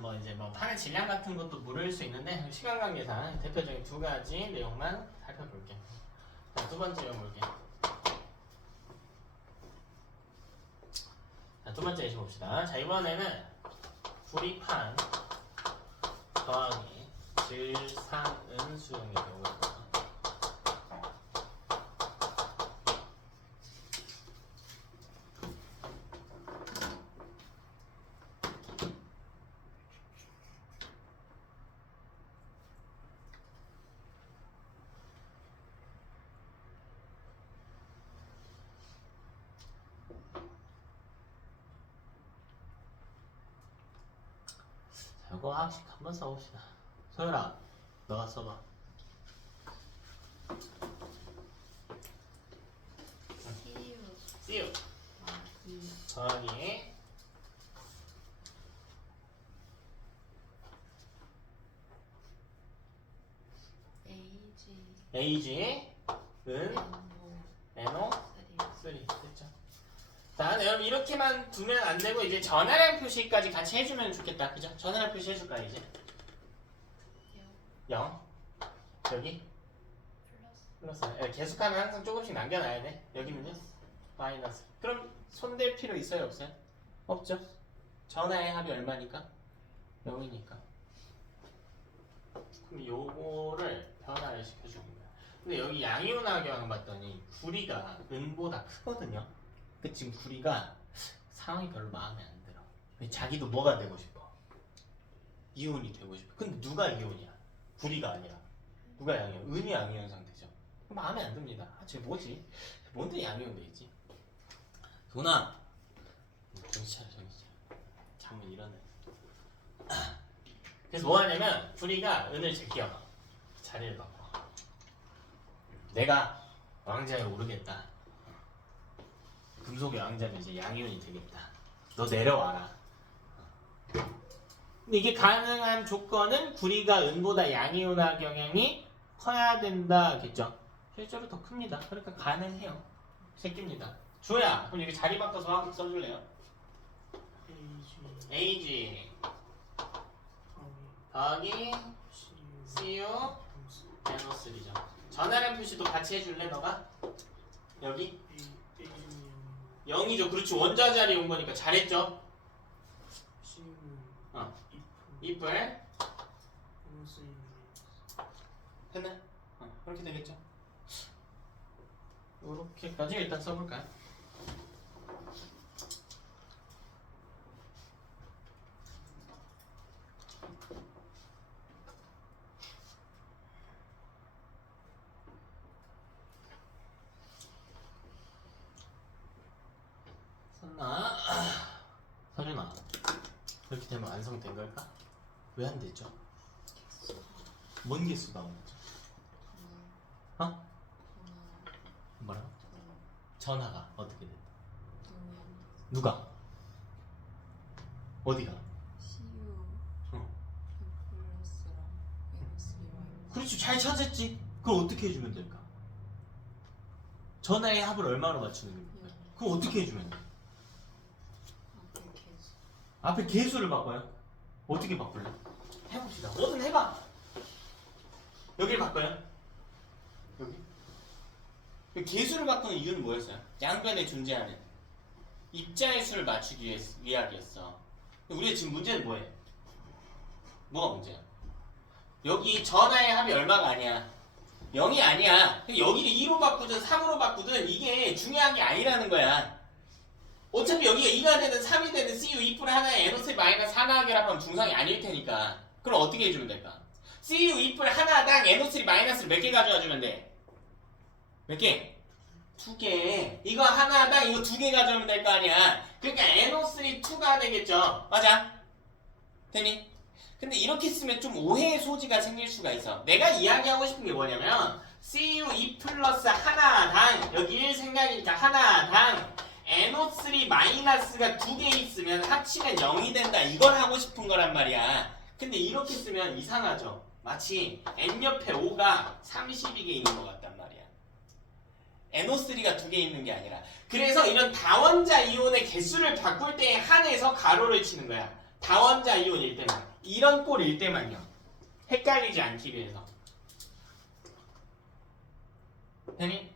뭐 이제 뭐 판의 질량 같은 것도 물을 수 있는데 시간 관계상 대표적인 두 가지 내용만 살펴볼게. 자, 두 번째 내용 볼게. 자, 두 번째 예시 봅시다. 자, 이번에는 구리판 더하기 질산은 수용이 되고 있다. 이거 학식 한번 써봅시다. 소연아, 너가 써봐. CU 더하기 AG 은 NO3 됐죠? 자, 여러분 이렇게만 두면 안 되고 이제 전하량 표시까지 같이 해주면 좋겠다. 그죠? 전하량 표시 해줄까 이제? 0 여기 플러스 계속하면 항상 조금씩 남겨놔야 돼. 여기는요? 마이너스. 그럼 손댈 필요 있어요 없어요? 없죠. 전하의 합이 얼마니까? 0이니까. 그럼 요거를 변화를 시켜주는 거야. 근데 여기 양이온화경 봤더니 구리가 은보다 크거든요. 그 지금 구리가 상황이 별로 마음에 안 들어. 자기도 뭐가 되고 싶어? 이온이 되고 싶어. 근데 누가 이온이야? 구리가 아니라 누가 양이온? 은이 양이온 상태죠. 마음에 안 듭니다. 아, 쟤 뭐지? 뭔데 양이온 돼 있지? 도나 정신 차려. 잠은 일어나. 그래서 뭐 하냐면 구리가 은을 제껴 자리를 바꿔. 내가 왕자에 오르겠다. 금속의 왕자는 이제 양이온이 되겠다. 너 내려와라. 근데 이게 가능한 조건은 구리가 은보다 양이온화 경향이 커야 된다겠죠. 실제로 더 큽니다. 그러니까 가능해요. 새끼입니다. 주호야, 그럼 여기 자리 바꿔서 써줄래요? AG 더하기 CU NO3죠. 전하량 표시도 같이 해줄래 너가? 여기? 0이죠. 그렇지. 원자 자리에 온 거니까 잘했죠? 이쁠 됐나? 그렇게 되겠죠? 이렇게까지 일단 써볼까요? 썼나? 서준아, 이렇게 되면 완성된 걸까? 왜 안 되죠? 뭔 개수가 없죠? 어? 뭐라고? 전화가 어떻게 된다? 누가? 어디가? 그렇지, 잘 찾았지. 그걸 어떻게 해주면 될까? 전화의 합을 얼마로 맞추는 겁니까? 그럼 어떻게 해주면 돼? 앞에 개수를 바꿔요? 어떻게 바꿀래? 해봅시다. 뭐든 해봐. 여기를 바꿔요? 여기 개수를 바꾸는 이유는 뭐였어요? 양변에 존재하는 입자의 수를 맞추기 위함이었어. 우리가 지금 문제는 뭐해? 뭐가 문제야? 여기 전하의 합이 얼마가 아니야? 0이 아니야. 여기를 2로 바꾸든 3으로 바꾸든 이게 중요한 게 아니라는 거야. 어차피 여기가 2가 되든 3이 되든 CU 2분의 하나에 NO3 마이너스 하나 하기라면 중상이 아닐 테니까. 그럼 어떻게 해주면 될까? CU 2분의 하나당 NO3 마이너스를 몇 개 가져와 주면 돼? 몇 개? 2개. 이거 하나당 이거 2개 가져오면 될 거 아니야. 그러니까 NO3 2가 되겠죠. 맞아? 되니? 근데 이렇게 쓰면 좀 오해의 소지가 생길 수가 있어. 내가 이야기하고 싶은 게 뭐냐면 CU2 플러스 하나당 여기 1 생각이니까 하나당 NO3 마이너스가 2개 있으면 합치면 0이 된다. 이걸 하고 싶은 거란 말이야. 근데 이렇게 쓰면 이상하죠. 마치 N 옆에 5가 32개 있는 것 같단 말이야. NO3가 2개 있는 게 아니라. 그래서 이런 다원자 이온의 개수를 바꿀 때에 한해서 가로를 치는 거야. 다원자 이온일 때만. 이런 꼴일 때만요. 헷갈리지 않기 위해서. 되니?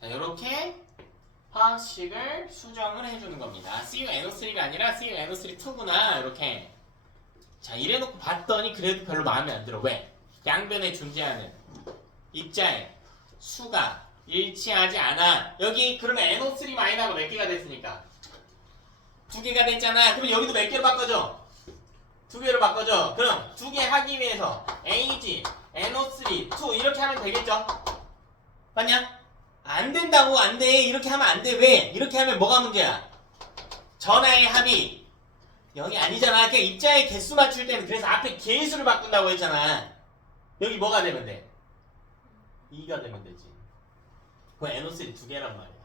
자, 이렇게 화학식을 수정을 해주는 겁니다. CuNO3가 아니라 CuNO3-2구나. 이렇게. 자, 이래놓고 봤더니 그래도 별로 마음에 안 들어. 왜? 양변에 존재하는 입자의 수가 일치하지 않아. 여기 그러면 NO3 마이너가 몇 개가 됐으니까? 2개가 됐잖아. 그럼 여기도 몇 개로 바꿔줘? 2개로 바꿔줘. 그럼 2개 하기 위해서 AG, NO3, 2 이렇게 하면 되겠죠? 맞냐? 안 된다고. 안 돼. 이렇게 하면 안 돼. 왜? 이렇게 하면 뭐가 문제야? 전하의 합이 0이 아니잖아. 그냥 입자의 개수 맞출 때는 그래서 앞에 개수를 바꾼다고 했잖아. 여기 뭐가 되면 돼? 2가 되면 되지. 그건 NO3 2개란 말이야.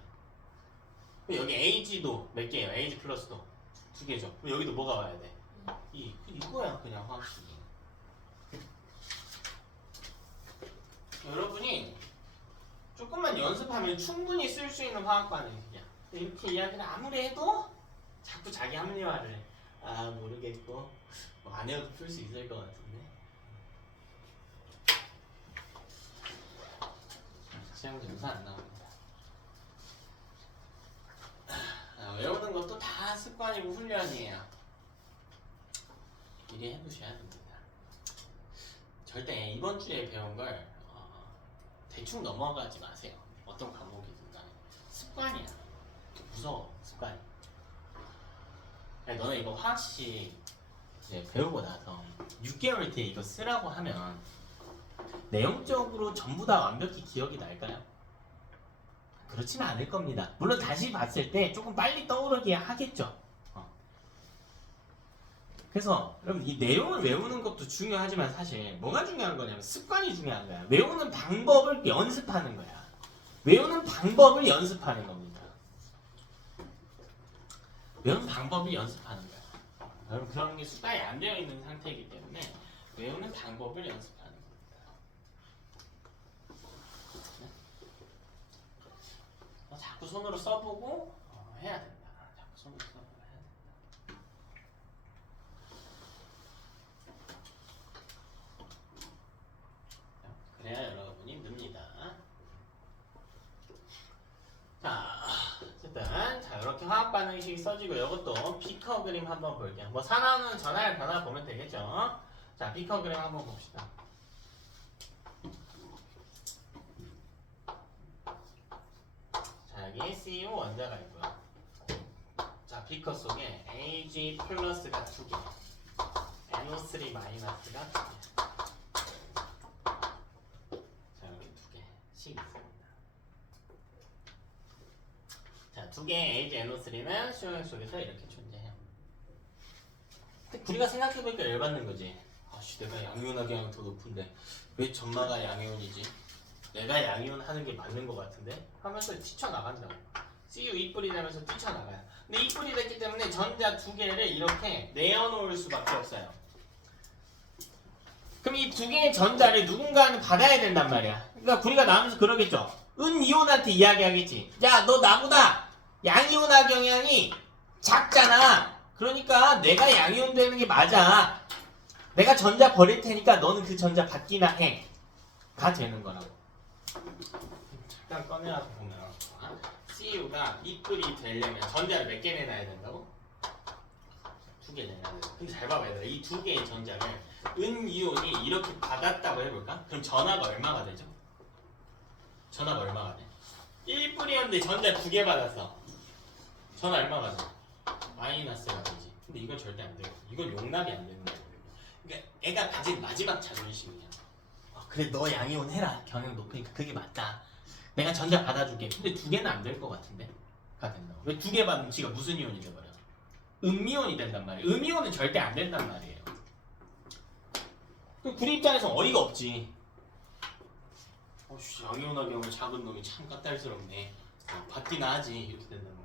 여기 AG도 몇 개예요? AG 플러스도 2개죠. 그럼 여기도 뭐가 와야 돼? 2. 이거야 그냥 화학식이. 여러분이 조금만 연습하면 충분히 쓸 수 있는 화학 반응이야. 이렇게 이야기를 아무리 해도 자꾸 자기 합리화를 해. 아 모르겠고 뭐 안 해도 풀 수 있을 것 같은데. 시험 점수 안 나옵니다. 외우는 것도 다 습관이고 훈련이에요. 미리 해두셔야 됩니다. 절대 이번 주에 배운 걸 대충 넘어가지 마세요. 어떤 과목이든 간에 습관이야. 무서워 습관이. 너네 이거 화학식 이제 배우고 나서 6개월 뒤에 이거 쓰라고 하면 내용적으로 전부 다 완벽히 기억이 날까요? 그렇지는 않을 겁니다. 물론 다시 봤을 때 조금 빨리 떠오르게 하겠죠. 그래서 여러분 이 내용을 외우는 것도 중요하지만 사실 뭐가 중요한 거냐면 습관이 중요한 거야. 외우는 방법을 연습하는 거야. 외우는 방법을 연습하는 겁니다. 외우는 방법을 연습하는 거야. 여러분 그런 게 습관이 안 되어 있는 상태이기 때문에 외우는 방법을 연습하는 겁니다. 자꾸 손으로 써보고 해야 된다. 자꾸 손으로 써보고 해야 된다. 그래야 여러분이 늡니다. 자, 어쨌든 자 이렇게 화학 반응식이 써지고 이것도 비커 그림 한번 볼게요. 뭐 산화는 전하의 변화 보면 되겠죠. 자, 비커 그림 한번 봅시다. 자, 여기 CU 원자가 있고요. 자, 비커 속에 AG 플러스가 2개, NO3 마이너스가 2개. 자, 여기 2개씩 있습니다. 자, 2개의 AG, NO3는 수용액 속에서 이렇게 존재해요. 근데 우리가 생각해보니까 열받는 거지. 아씨, 내가 양이온하게 하면 더 높은데 왜 전마가 양이온이지? 내가 양이온 하는 게 맞는 것 같은데? 하면서 뛰쳐나간다고. CU 이뿔이 되면서 뛰쳐나가요. 근데 이뿔이 됐기 때문에 전자 2개를 이렇게 내어놓을 수밖에 없어요. 그럼 이 2개의 전자를 누군가는 받아야 된단 말이야. 그러니까 구리가 나오면서 그러겠죠. 은이온한테 이야기하겠지. 야, 너 나보다 양이온화 경향이 작잖아. 그러니까 내가 양이온 되는 게 맞아. 내가 전자 버릴 테니까 너는 그 전자 받기나 해. 가 되는 거라고. 잠깐 꺼내와서 보면 CU가 이뿔이 되려면 전자를 몇 개 내놔야 된다고? 2개 내놔야 된다. 근데 잘 봐봐 얘들아. 이 2개의 전자를 은이온이 이렇게 받았다고 해볼까? 그럼 전하가 얼마가 되죠? 전하가 얼마가 돼? 1뿔이었는데 전자 2개 받았어. 전하 얼마가 돼? 마이너스가 되지. 근데 이건 절대 안 되고 이건 용납이 안 되는 거야. 그러니까 애가 가진 마지막 자존심이야. 그래 너 양이온 해라. 경향 높으니까 그게 맞다. 내가 전자 받아줄게. 근데 2개는 안 될 것 같은데? 가 된다고. 왜 2개 받으면 지가 무슨 이온이 돼버려? 음이온이 된단 말이에요. 음이온은 절대 안 된단 말이에요. 그럼 우리 입장에서 어이가 없지. 어씨 양이온하게 오면 작은 놈이 참 까탈스럽네. 받기나 하지. 이렇게 된단 말이야.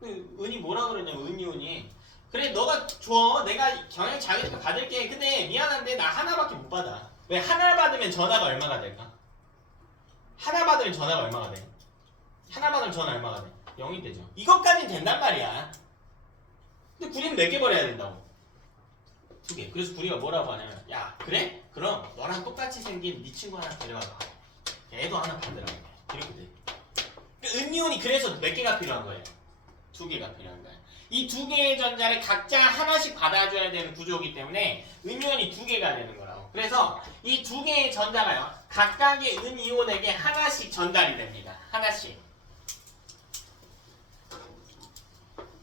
그 은이 뭐라 그러냐면 은이온이 그래 너가 줘. 내가 경향 작으니까 받을게. 근데 미안한데 나 하나밖에 못 받아. 왜 하나 받으면 전화가 얼마가 될까? 하나 받으면 전화가 얼마가 돼? 하나 받으면 전화 얼마가 돼? 0이 되죠. 이것까지는 된단 말이야. 근데 구리는 몇 개 버려야 된다고? 2개. 그래서 구리가 뭐라고 하냐면 야 그래? 그럼 너랑 똑같이 생긴 네 친구 하나 데려와봐. 애도 하나 받으라. 이렇게 돼. 은이온이 그래서 몇 개가 필요한 거예요? 2개가 필요한 거예요. 이 2개의 전자를 각자 하나씩 받아줘야 되는 구조이기 때문에 은이온이 2개가 되는 거라고. 그래서 이 2개의 전자가요 각각의 은이온에게 하나씩 전달이 됩니다. 하나씩.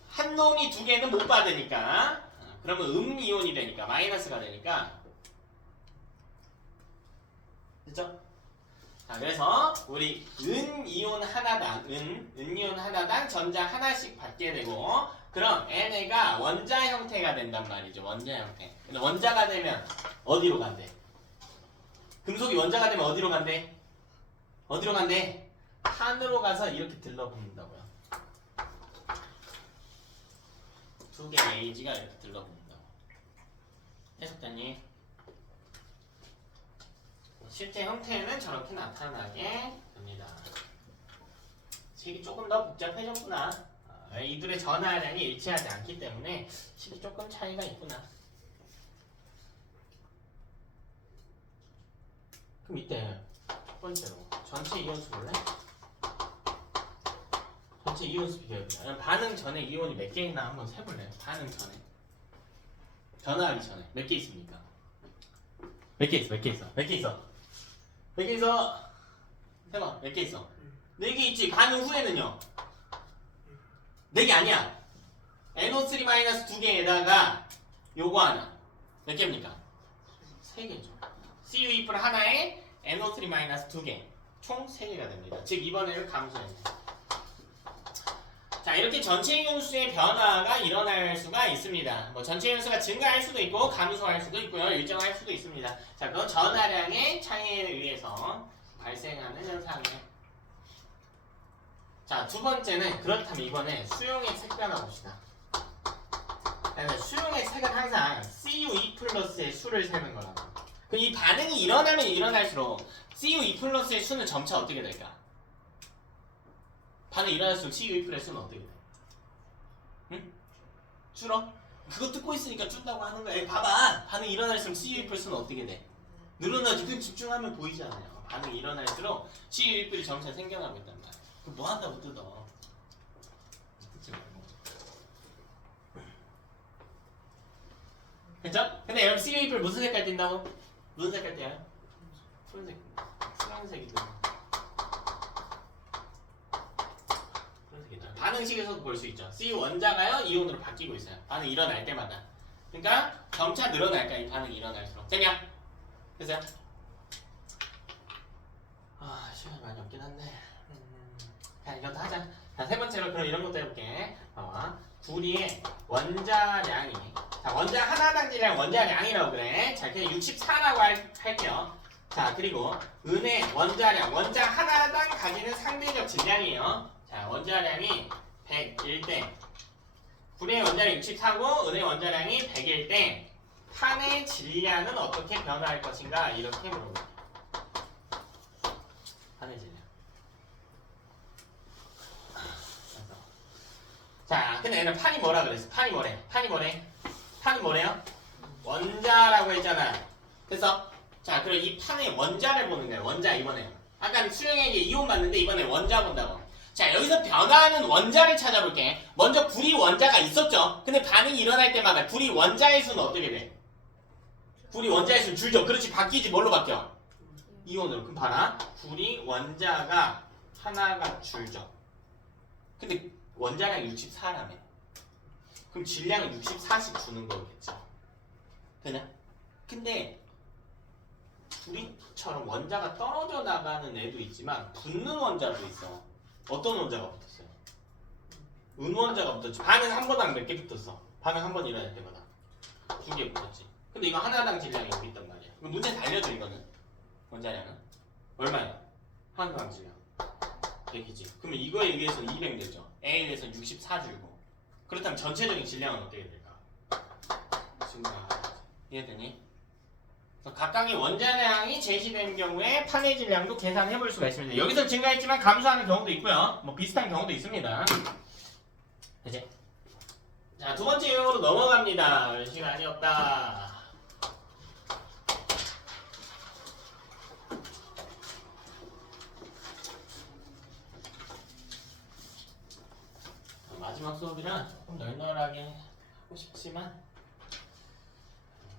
한 놈이 2개는 못 받으니까 그러면 음이온이 되니까 마이너스가 되니까 됐죠? 자 그래서 우리 은이온 하나당 은이온 하나당 전자 하나씩 받게 되고 그럼 얘네가 원자 형태가 된단 말이죠. 원자 형태. 근데 원자가 되면 어디로 간대? 금속이 원자가 되면 어디로 간대? 어디로 간대? 판으로 가서 이렇게 들러붙는다고요. 2개의 A가 이렇게 들러붙는다고. 해석됐니? 실제 형태는 저렇게 나타나게 됩니다. 식이 조금 더 복잡해졌구나. 이들의 전하량이 일치하지 않기 때문에 식이 조금 차이가 있구나. 그럼 이때 첫 번째로 전체 이온수 볼래? 전체 이온수 비교해보자. 반응 전에 이온이 몇 개 있나 한번 세볼래요? 반응 전에 전화하기 전에 몇 개 있습니까? 몇 개 있어? 몇 개 있어? 몇 개 있어? 몇 개 있어? 해봐. 몇 개 있어? 4개 있지. 반응 후에는요? 4개 아니야. NO3- 2개에다가 요거 하나. 몇 개입니까? 3개죠. CU2 하나에 NO3- 2개. 총 3개가 됩니다. 즉 이번에는 감소했네. 자 이렇게 전체 이온수의 변화가 일어날 수가 있습니다. 뭐 전체 이온수가 증가할 수도 있고 감소할 수도 있고요. 일정할 수도 있습니다. 자 그건 전하량의 차이에 의해서 발생하는 현상이에요. 자 두 번째는 그렇다면 이번에 수용의 색 변화봅시다. 수용의 색은 항상 CU2+의 수를 세는 거라고. 그럼 이 반응이 일어나면 일어날수록 CU2+의 수는 점차 어떻게 될까? 반응 일어날수록 CU2+의 수는 어떻게 돼? 응? 줄어? 그거 듣고 있으니까 준다고 하는 거야. 에이, 봐봐. 반응 일어날수록 CU2+의 수는 어떻게 돼? 늘어나지. 그 집중하면 보이잖아요. 반응이 일어날수록 CU2+이 점차 생겨나고 있단 말이야. 그럼 뭐 한다고 뜯어? 뜯지 말고. 그쵸? 근데 여러분 CU2+ 무슨 색깔 띈다고? 무슨 색깔 띄어요? 푸른색. 푸른색이 띄어. 반응식에서도 볼 수 있죠. CU 원자가요 이온으로 바뀌고 있어요. 반응 일어날 때마다. 그러니까 점차 늘어날까 이 반응이 일어날수록. 됐냐? 됐어요? 아 시간이 많이 없긴 한데. 그냥 이것도 하자. 자 세 번째로 그럼 이런 것도 해볼게. 봐봐. 구리의 원자량이. 자 원자 하나당 질량 원자량이라고 그래. 자 그냥 64라고 할게요. 자 그리고 은의 원자량 원자 하나당 가지는 상대적 질량이에요. 자 원자량이 100일 때 구리의 원자량이 64고 은의 원자량이 100일 때 판의 질량은 어떻게 변화할 것인가 이렇게 물어볼게요. 판의 질량. 자 근데 얘는 판이 뭐라 그랬어? 판이 뭐래? 판이 뭐래요? 원자라고 했잖아. 그래서 자, 그럼 이 판의 원자를 보는 거예요. 원자 이번에. 아까 수영에게 이온 봤는데 이번에 원자 본다고. 자, 여기서 변화하는 원자를 찾아볼게. 먼저 구리 원자가 있었죠. 근데 반응이 일어날 때마다 구리 원자의 수는 어떻게 돼? 구리 원자의 수는 줄죠. 그렇지, 바뀌지. 뭘로 바뀌어? 이온으로. 그럼 봐라. 구리 원자가 하나가 줄죠. 근데 원자량 64라며. 그럼 질량은 64씩 주는 거겠죠. 그냥. 근데 구리처럼 원자가 떨어져 나가는 애도 있지만 붙는 원자도 있어. 어떤 원자가 붙었어요? 은원자가 붙었지. 반응 한 번당 몇 개 붙었어? 반응 한 번 일어날 때마다 2개 붙었지. 근데 이거 하나당 질량이 여기 있단 말이야. 그럼 문제 달려줘. 이거는 원자량은 얼마야? 하나당 질량 100이지. 그러면 이거에 의해서 200 되죠. A에 대해서 64 줄고. 그렇다면 전체적인 질량은 어떻게 될까? 이해되니? 각각의 원자량이 제시된 경우에 판의 질량도 계산해 볼 수가 있습니다. 여기서 증가했지만 감소하는 경우도 있고요. 뭐 비슷한 경우도 있습니다. 이제 자, 두 번째 유형으로 넘어갑니다. 시간이 없다. 마지막 수업이라 조금 널널하게 하고 싶지만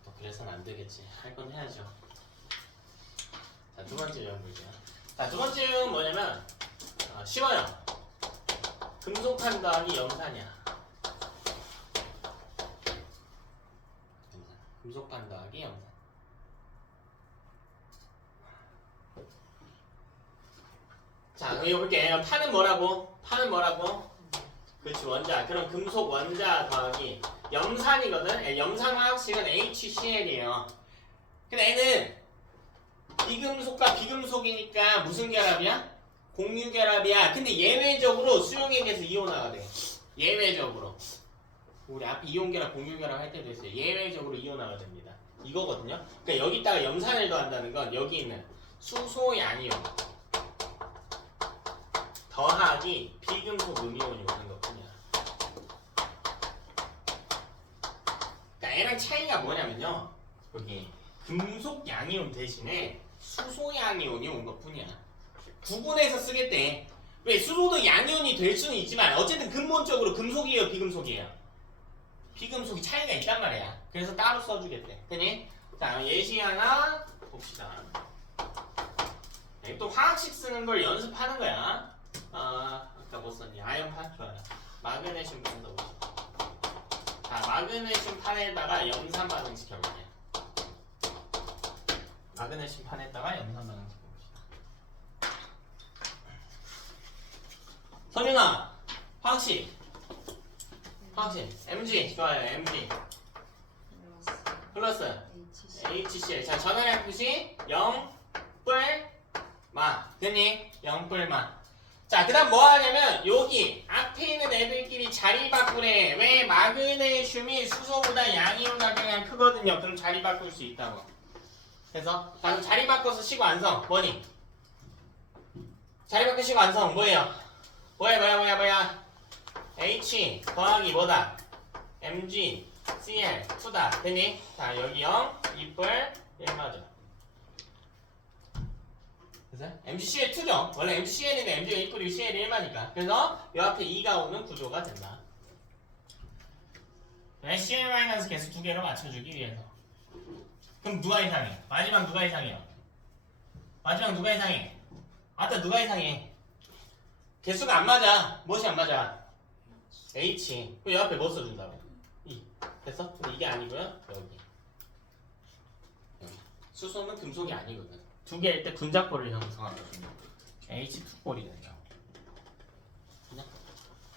또 그래서는 안 되겠지. 할 건 해야죠. 자, 두 번째 유형 볼게요. 자, 두 번째 유형은 뭐냐면 쉬워요. 금속판 더하기 염산이야. 금속판 더하기 염산. 자, 여기 볼게요. 판은 뭐라고? 그렇지, 원자. 그럼 금속 원자 더하기 염산이거든. 염산화학식은 HCl이에요. 근데 얘는 비금속과 비금속이니까 무슨 결합이야? 공유 결합이야. 근데 예외적으로 수용액에서 이온화가 돼. 예외적으로. 우리 앞에 이온 결합, 공유 결합 할 때도 했어요. 예외적으로 이온화가 됩니다. 이거거든요. 그러니까 여기다가 염산을 더한다는 건 여기 있는 수소양이온 더하기 비금속 음이온이 오는 것뿐이야. 그러니까 얘랑 차이가 뭐냐면요. 여기 금속 양이온 대신에 수소 양이온이 온 것뿐이야. 구분해서 쓰겠대. 왜? 수소도 양이온이 될 수는 있지만 어쨌든 근본적으로 금속이에요, 비금속이에요? 비금속이 차이가 있단 말이야. 그래서 따로 써주겠대. 되니? 자, 예시 하나 봅시다. 또 화학식 쓰는 걸 연습하는 거야. 아까 뭐 썼니? 아연판? 좋아요. 마그네슘 판 써보시죠. 자, 마그네슘 판에다가 염산 반응 시켜볼게요. 마그네슘 판에다가 염산 반응 시켜봅시다. 선윤아, 화학식 MG 좋아요. MG 플러스 HCl. 자, 전화량 표시 0뿔마 됐니? 0뿔마. 자, 그 다음 뭐 하냐면 여기 앞에 있는 애들끼리 자리 바꾸래. 왜? 마그네슘이 수소보다 양이온하게 그냥 크거든요. 그럼 자리 바꿀 수 있다고. 그래서 방금 자리 바꿔서 식 완성 뭐니? 자리 바꾼 식 완성 뭐예요? 뭐야? H 더하기 뭐다? Mg Cl 2다. 됐니? 자, 여기 0 2뿔 1 맞아. 그래서 MgCl 2죠. 원래 MgCl인데 Mg가 2뿔이고 Cl이 1마니까. 그래서 이 앞에 2가 오는 구조가 된다. Cl- 개수 2개로 맞춰주기 위해서. 그럼 누가 이상해? 마지막 누가 이상해요? 아따 누가 이상해? 개수가 안 맞아. 무엇이 안 맞아? H. 그럼 이 앞에 뭐 써준다고? 2. 됐어? 근데 이게 아니고요. 여기. 수소는 금속이 아니거든. 두 개일 때 분자골을 형성하거든요. H2골이 되죠.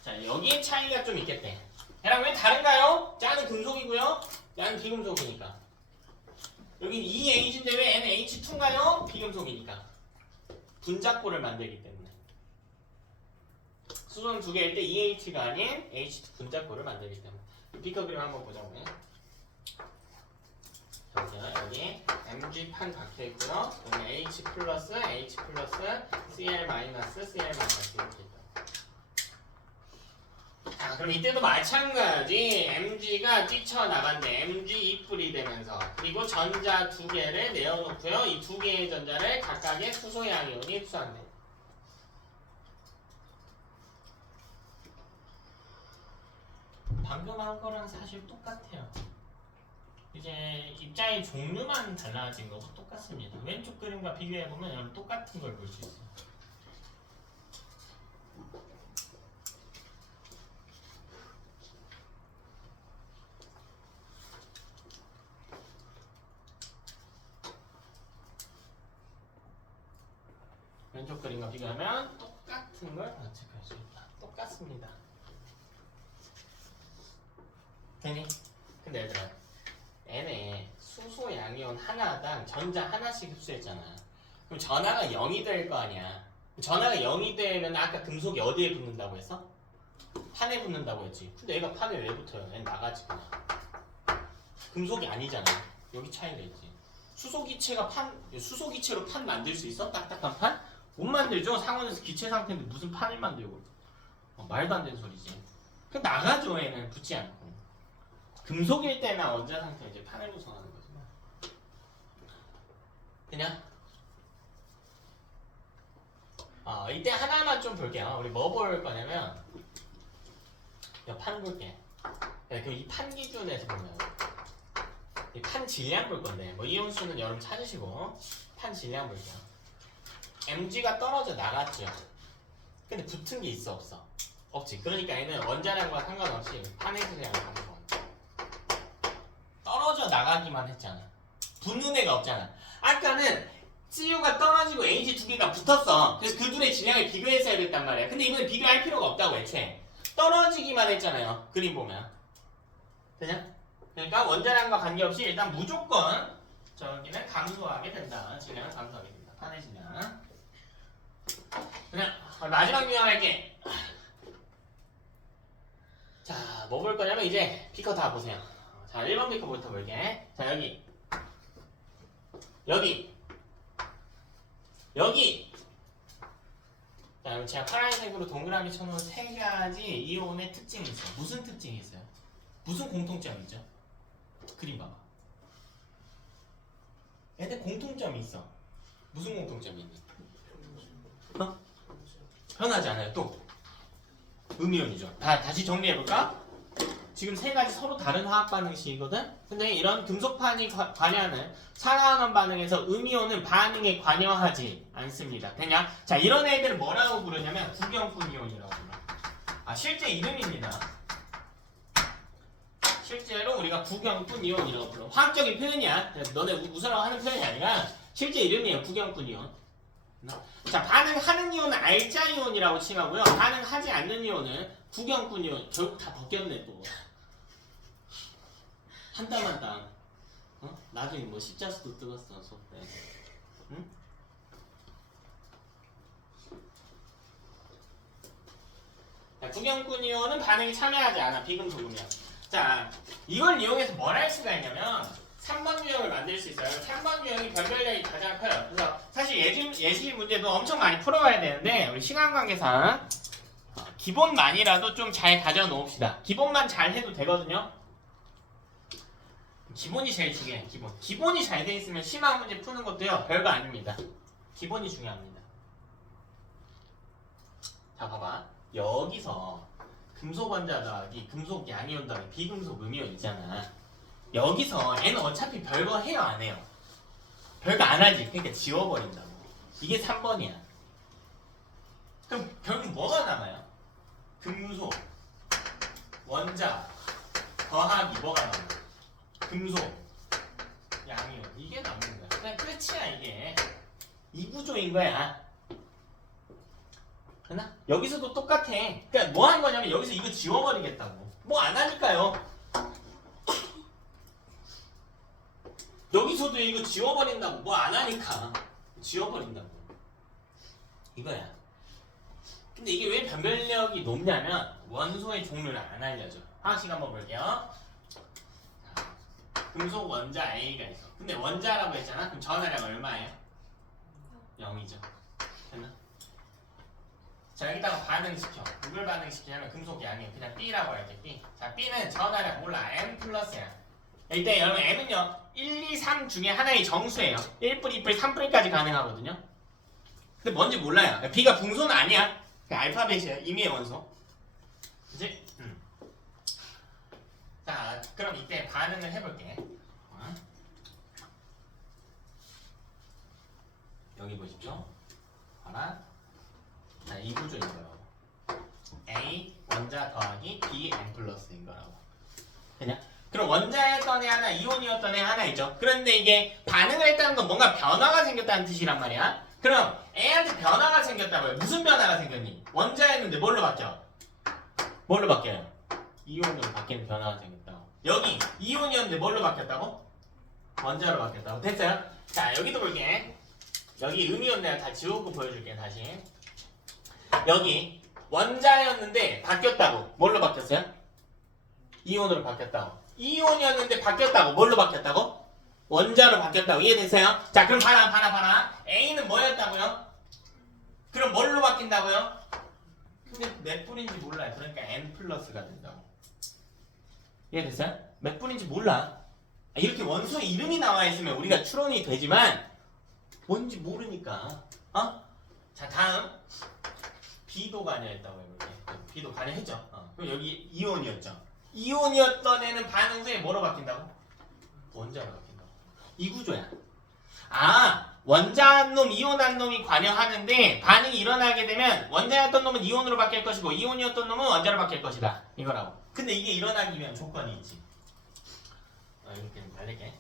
자, 여기에 차이가 좀 있겠대. 얘랑 왜 다른가요? 쟤는 금속이고요. 얘는 비금속이니까. 여긴 EH인데 왜 얘는 H2인가요? 비금속이니까. 분자골을 만들기 때문에. 수소는 두 개일 때 EH가 아닌 H2 분자골을 만들기 때문에. 비커 그림 한번 보자고. 여기 Mg판 박혀있고요. 여기 H 플러스 Cl 마이너스 이렇게 있다. 자, 그럼 이때도 마찬가지 mg가 뛰쳐나간대. mg 입불이 되면서 그리고 전자 두 개를 내어놓고요. 이 두 개의 전자를 각각의 수소 양이온이 흡수한대. 방금 한 거랑 사실 똑같아요. 이제 입자의 종류만 달라진 거고 똑같습니다. 왼쪽 그림과 비교해보면 여러분 똑같은 걸 볼 수 있어요. 왼쪽 그림과 비교하면 똑같은 걸 관측할 수 있다. 똑같습니다. 되니? 근데 얘들아, N에 수소 양이온 하나당 전자 하나씩 흡수했잖아. 그럼 전하가 0이 될 거 아니야. 전하가 0이 되면 아까 금속이 어디에 붙는다고 했어? 판에 붙는다고 했지. 근데 얘가 판에 왜 붙어요? 얘는 나가지 그냥. 금속이 아니잖아. 여기 차이가 있지. 수소기체로 판 만들 수 있어? 딱딱한 판? 못 만들죠. 상온에서 기체 상태인데 무슨 판을 만들고. 말도 안 되는 소리지. 그 나가죠. 얘는 붙지 않고. 금속일 때나 원자 상태 이제 판을 구성하는 거지. 그냥 이때 하나만 좀 볼게요. 우리 뭐 볼 거냐면 판 볼게. 그럼 이 판 기준에서 보면 이 판 질량 볼 건데 뭐 이온 수는 여러분 찾으시고 판 질량 볼게요. mg가 떨어져 나갔죠. 근데 붙은 게 있어 없어? 없지. 그러니까 얘는 원자량과 상관없이 판의 질량을 감소한다. 떨어져 나가기만 했잖아. 붙는 애가 없잖아. 아까는 CU가 떨어지고 AG 두 개가 붙었어. 그래서 그 둘의 질량을 비교했어야 됐단 말이야. 근데 이번엔 비교할 필요가 없다고 애초에. 떨어지기만 했잖아요. 그림 보면. 되냐? 그러니까 원자량과 관계없이 일단 무조건 저기는 감소하게 된다. 질량은 감소하게 된다. 판의 질량. 그냥 마지막 유형할게. 자, 뭐 볼 거냐면 이제 피커 다 보세요. 자, 1번 피커부터 볼게. 자, 여기. 자, 그럼 제가 파란색으로 동그라미 쳐놓은 세 가지 이온의 특징이 있어요. 무슨 특징이 있어요? 무슨 공통점이 있죠? 그림 봐봐. 얘들 공통점이 있어. 무슨 공통점이 있니? 변하지 않아요. 또 음이온이죠. 다시 정리해볼까? 지금 세 가지 서로 다른 화학 반응식이거든? 근데 이런 금속판이 관여하는 산화환원 반응에서 음이온은 반응에 관여하지 않습니다. 되냐? 자, 이런 애들을 뭐라고 부르냐면 구경꾼 이온이라고 불러. 실제 이름입니다. 실제로 우리가 구경꾼 이온이라고 불러. 화학적인 표현이야. 너네 웃으라고 하는 표현이 아니라 실제 이름이에요. 구경꾼 이온. 자, 반응하는 이온은 알자 이온이라고 칭하고요. 반응하지 않는 이온은 구경꾼 이온. 결국 다 벗겼네 또. 한 땀 한 땀. 나중에 뭐 십자수도 뜨었어 수업 때. 응? 자, 구경꾼 이온은 반응에 참여하지 않아. 비금속이면. 자, 이걸 이용해서 뭘 할 수가 있냐면 3번 유형을 만들 수 있어요. 3번 유형이 변별력이 가장 커요. 그래서 사실 예시 문제도 엄청 많이 풀어가야 되는데 우리 시간 관계상 기본만이라도 좀 잘 가져 놓읍시다. 기본만 잘 해도 되거든요. 기본이 제일 중요해. 기본이 잘 돼 있으면 심화 문제 푸는 것도요 별거 아닙니다. 기본이 중요합니다. 자, 봐봐. 여기서 금속 원자 더하기 금속 양이온 더하기 비금속 음이온 있잖아. 여기서 얘는 어차피 별거 해요 안 해요? 별거 안 하지. 그러니까 지워버린다고. 이게 3번이야. 그럼 결국 뭐가 남아요? 금속 원자 더하기 뭐가 남아요? 금속 양이온. 이게 남는 거야. 그냥 끝이야 이게. 이 구조인 거야. 됐나? 여기서도 똑같아. 그러니까 뭐 하는 거냐면 여기서 이거 지워버리겠다고. 뭐 안 하니까요. 여기서도 이거 지워버린다고. 뭐 안 하니까. 지워버린다고. 이거야. 근데 이게 왜 변별력이 높냐면 원소의 종류를 안 알려줘. 화학식 한번 볼게요. 금속 원자 A가 있어. 근데 원자라고 했잖아. 그럼 전하량 얼마예요? 0이죠. 됐나? 자 여기다가 반응시켜. 누굴 반응시키냐면 금속 양이에요. 그냥 B라고 할게. B. 자 B는 전하량 몰라. M 플러스야. 이때 여러분 M은요 1, 2, 3 중에 하나의 정수예요. 1뿌리, 2뿌리, 3뿌리까지 가능하거든요. 근데 뭔지 몰라요. B가 붕소는 아니야. 그냥 알파벳이에요. 임의의 원소. 그치? 자 그럼 이때 반응을 해볼게. 여기 보십시오. 하나. 자, 이 구조인 거라고. A 원자 더하기 B M 플러스인 거라고. 그냥. 그럼 원자였던 애 하나, 이온이었던 애 하나 있죠. 그런데 이게 반응을 했다는 건 뭔가 변화가 생겼다는 뜻이란 말이야. 그럼 애한테 변화가 생겼다고요. 무슨 변화가 생겼니? 원자였는데 뭘로 바뀌어? 뭘로 바뀌어요? 이온으로 바뀌는 변화가 생겼다고. 여기 이온이었는데 뭘로 바뀌었다고? 원자로 바뀌었다고. 됐어요? 자, 여기도 볼게. 여기 음이온 내가 다 지우고 보여줄게. 다시. 여기 원자였는데 바뀌었다고. 뭘로 바뀌었어요? 이온으로 바뀌었다고. 이온이었는데 바뀌었다고. 뭘로 바뀌었다고? 원자로 바뀌었다고. 이해되세요? 자 그럼 봐라. A는 뭐였다고요? 그럼 뭘로 바뀐다고요? 근데 몇 분인지 몰라요. 그러니까 N 플러스가 된다고. 이해됐어요? 몇 분인지 몰라. 이렇게 원소의 이름이 나와 있으면 우리가 추론이 되지만 뭔지 모르니까. 자 다음 B도 관여했다고 해볼게. B도 관여했죠. 그럼 여기 이온이었죠. 이온이었던 애는 반응 후에 뭐로 바뀐다고? 원자로 바뀐다고. 이 구조야. 원자 한 놈, 이온 한 놈이 관여하는데 반응이 일어나게 되면 원자였던 놈은 이온으로 바뀔 것이고 이온이었던 놈은 원자로 바뀔 것이다. 이거라고. 근데 이게 일어나기 위한 조건이 있지. 이렇게 말할게.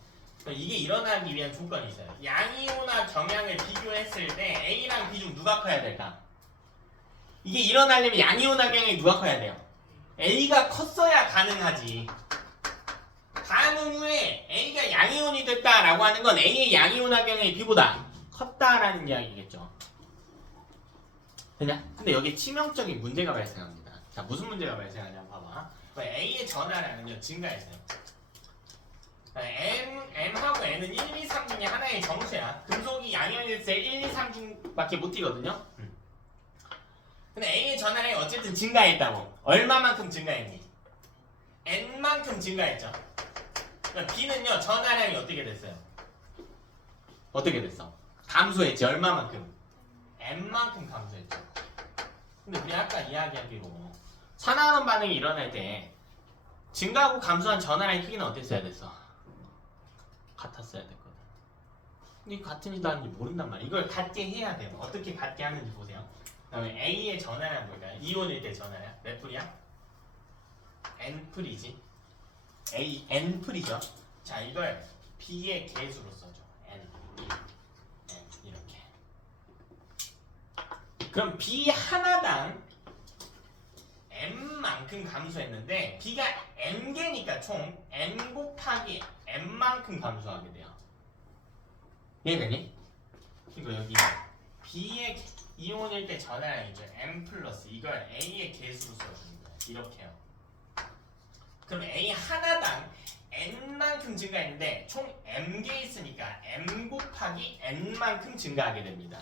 이게 일어나기 위한 조건이 있어요. 양이온과 경양을 비교했을 때 A랑 B 중 누가 커야 될까? 이게 일어나려면 양이온과 경양이 누가 커야 돼요? A가 컸어야 가능하지. 반응 후에 A가 양이온이 됐다라고 하는 건 A의 양이온과 경양이 B보다 컸다라는 이야기겠죠. 되냐? 근데 여기 치명적인 문제가 발생합니다. 자, 무슨 문제가 발생하냐 봐봐. A의 전하량은요 증가했어요. M하고 N은 1, 2, 3 중에 하나의 정수야. 금속이 양이온일 때 1, 2, 3 중밖에 못 뛰거든요. 근데 A의 전하량이 어쨌든 증가했다고. 얼마만큼 증가했니? N만큼 증가했죠. 그러니까 B는요 전하량이 어떻게 됐어요? 어떻게 됐어? 감소했지. 얼마만큼? N만큼 감소했죠. 근데 우리 아까 이야기하기로 산화하는 반응이 일어날 때 증가하고 감소한 전하량의 크기는 어땠어야 됐어? 같았어야 됐거든. 근데 같은지 다른지 모른단 말이야. 이걸 같게 해야 돼요. 어떻게 같게 하는지 보세요. 그다음에 A의 전하량 볼까요? 이온일 때 전하량 몇 풀이야? N풀이지. A N풀이죠. 자 이걸 B의 개수로 써줘. N 이렇게. 그럼 B 하나당 M만큼 감소했는데 B가 N개니까 총 N 곱하기 M만큼 감소하게 돼요. 이해되니? 이거 여기 B의 이온일 때 전하량이죠. M 플러스 이걸 A의 개수로 써주는 거예요. 이렇게요. 그럼 A 하나당 N만큼 증가했는데 총 M개 있으니까 M 곱하기 N만큼 증가하게 됩니다.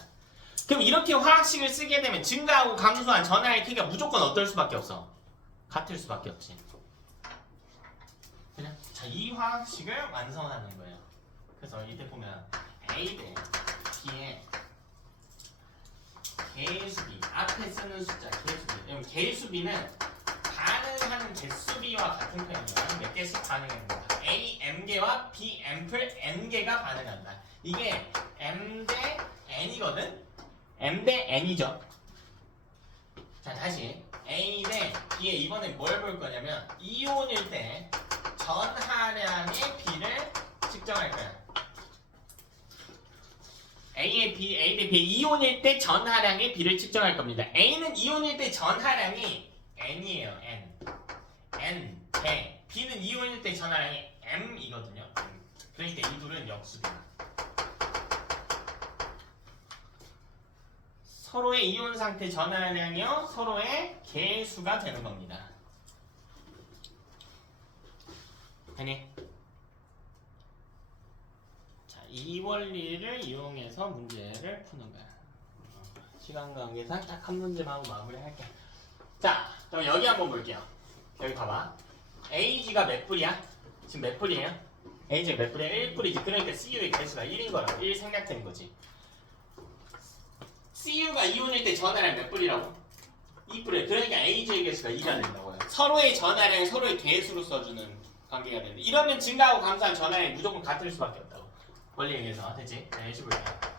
그럼 이렇게 화학식을 쓰게 되면 증가하고 감소한 전하의 크기가 무조건 어떨 수밖에 없어? 같을 수밖에 없지. 그냥 자, 이 화학식을 완성하는 거예요. 그래서 이때 보면 A 대 B의 개수비 앞에 쓰는 숫자 개수비. 왜냐면 개수비는 반응하는 개수비와 같은 편이에요. 몇 개씩 반응합니다. A M개와 B M플 N개가 반응한다. 이게 M 대 N이거든. M 대 N이죠. 자 다시 A 대 B에 이번에 뭘 볼 거냐면 이온일 때 전하량의 B를 측정할 거야. A 대 B 이온일 때 전하량의 B를 측정할 겁니다. A는 이온일 때 전하량이 N이에요. N 대 B는 이온일 때 전하량이 M이거든요. 그러니까 이 둘은 역수입니다. 서로의 이온 상태 전하량이요 서로의 개수가 되는 겁니다. 되니? 자, 이 원리를 이용해서 문제를 푸는 거야. 시간 관계상 딱 한 문제만 하고 마무리할게. 자, 그럼 여기 한번 볼게요. 여기 봐봐. AG가 몇 불이야? 지금 몇 불이에요? AG가 몇 불이야? 1불이지. 그러니까 CU의 개수가 1인 거라고. 1 생략된 거지. CU가 이온일 때 전하량 몇 불이라고? 2불이야. 그러니까 AG의 개수가 2가 된다고요. 서로의 전하량 서로의 개수로 써주는 관계가 되는데 이러면 증가하고 감소한 전하량이 무조건 같을 수밖에 없다고. 원리에 의해서. 됐지? 자, 예시 볼게요.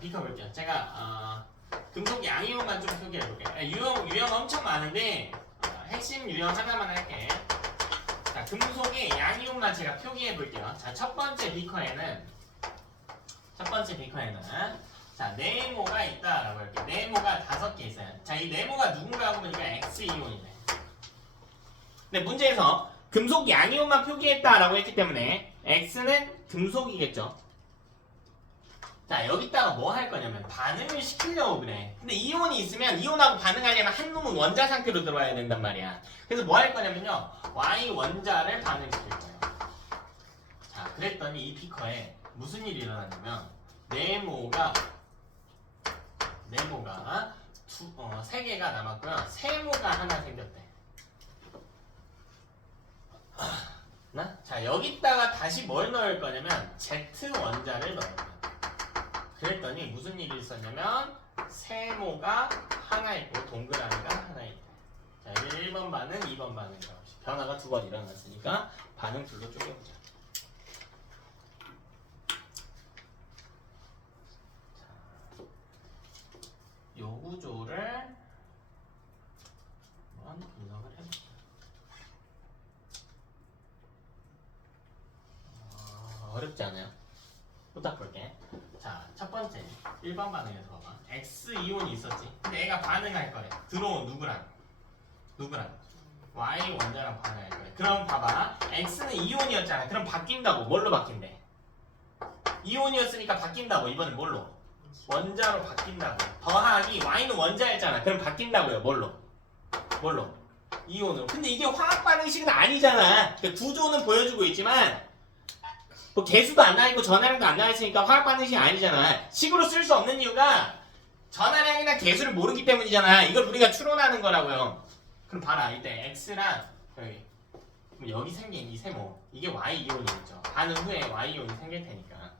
비켜볼게요. 제가 금속 양이온만 좀 표기해볼게요. 유형 엄청 많은데 핵심 유형 하나만 할게. 자, 금속의 양이온만 제가 표기해볼게요. 자, 첫 번째 비커에는 자, 네모가 있다라고 할게요. 네모가 5개 있어요. 자, 이 네모가 누군가 하고 보니까 X이온이네. 근데 문제에서 금속 양이온만 표기했다라고 했기 때문에 X는 금속이겠죠. 자, 여기다가 뭐 할 거냐면 반응을 시키려고 그래. 근데 이온이 있으면 이온하고 반응하려면 한 놈은 원자 상태로 들어와야 된단 말이야. 그래서 뭐 할 거냐면요, Y 원자를 반응시킬 거예요. 자, 그랬더니 이 비커에 무슨 일이 일어나냐면 네모가 3개가 남았고요. 세모가 하나 생겼대. 자, 여기다가 다시 뭘 넣을 거냐면 Z 원자를 넣을 거야. 그랬더니 무슨 일이 있었냐면 세모가 하나 있고 동그라미가 하나 있대. 자, 1번 반응, 2번 반응. 변화가 2번 일어났으니까 반응 둘로 쪼개보자. 요 구조를 한번 분석을 해볼게요. 어렵지 않아요? 또 딱 볼게. 자, 첫 번째 1번 반응에서 봐봐. X 이온이 있었지. 근데 얘가 반응할 거래. 들어온 누구랑 Y 원자랑 반응할 거래. 그럼 봐봐. X는 이온이었잖아. 그럼 바뀐다고. 뭘로 바뀐대? 이온이었으니까 바뀐다고. 이번엔 뭘로? 원자로 바뀐다고. 더하기 Y는 원자였잖아. 그럼 바뀐다고요. 뭘로? 이온으로. 근데 이게 화학 반응식은 아니잖아. 그러니까 구조는 보여주고 있지만 뭐 개수도 안 나있고 전하량도 안 나있으니까 화학 반응식이 아니잖아. 식으로 쓸 수 없는 이유가 전하량이나 개수를 모르기 때문이잖아. 이걸 우리가 추론하는 거라고요. 그럼 봐라. 이때 X랑 여기 생긴 이 세모, 이게 Y 이온이겠죠. 반응 후에 Y 이온이 생길 테니까.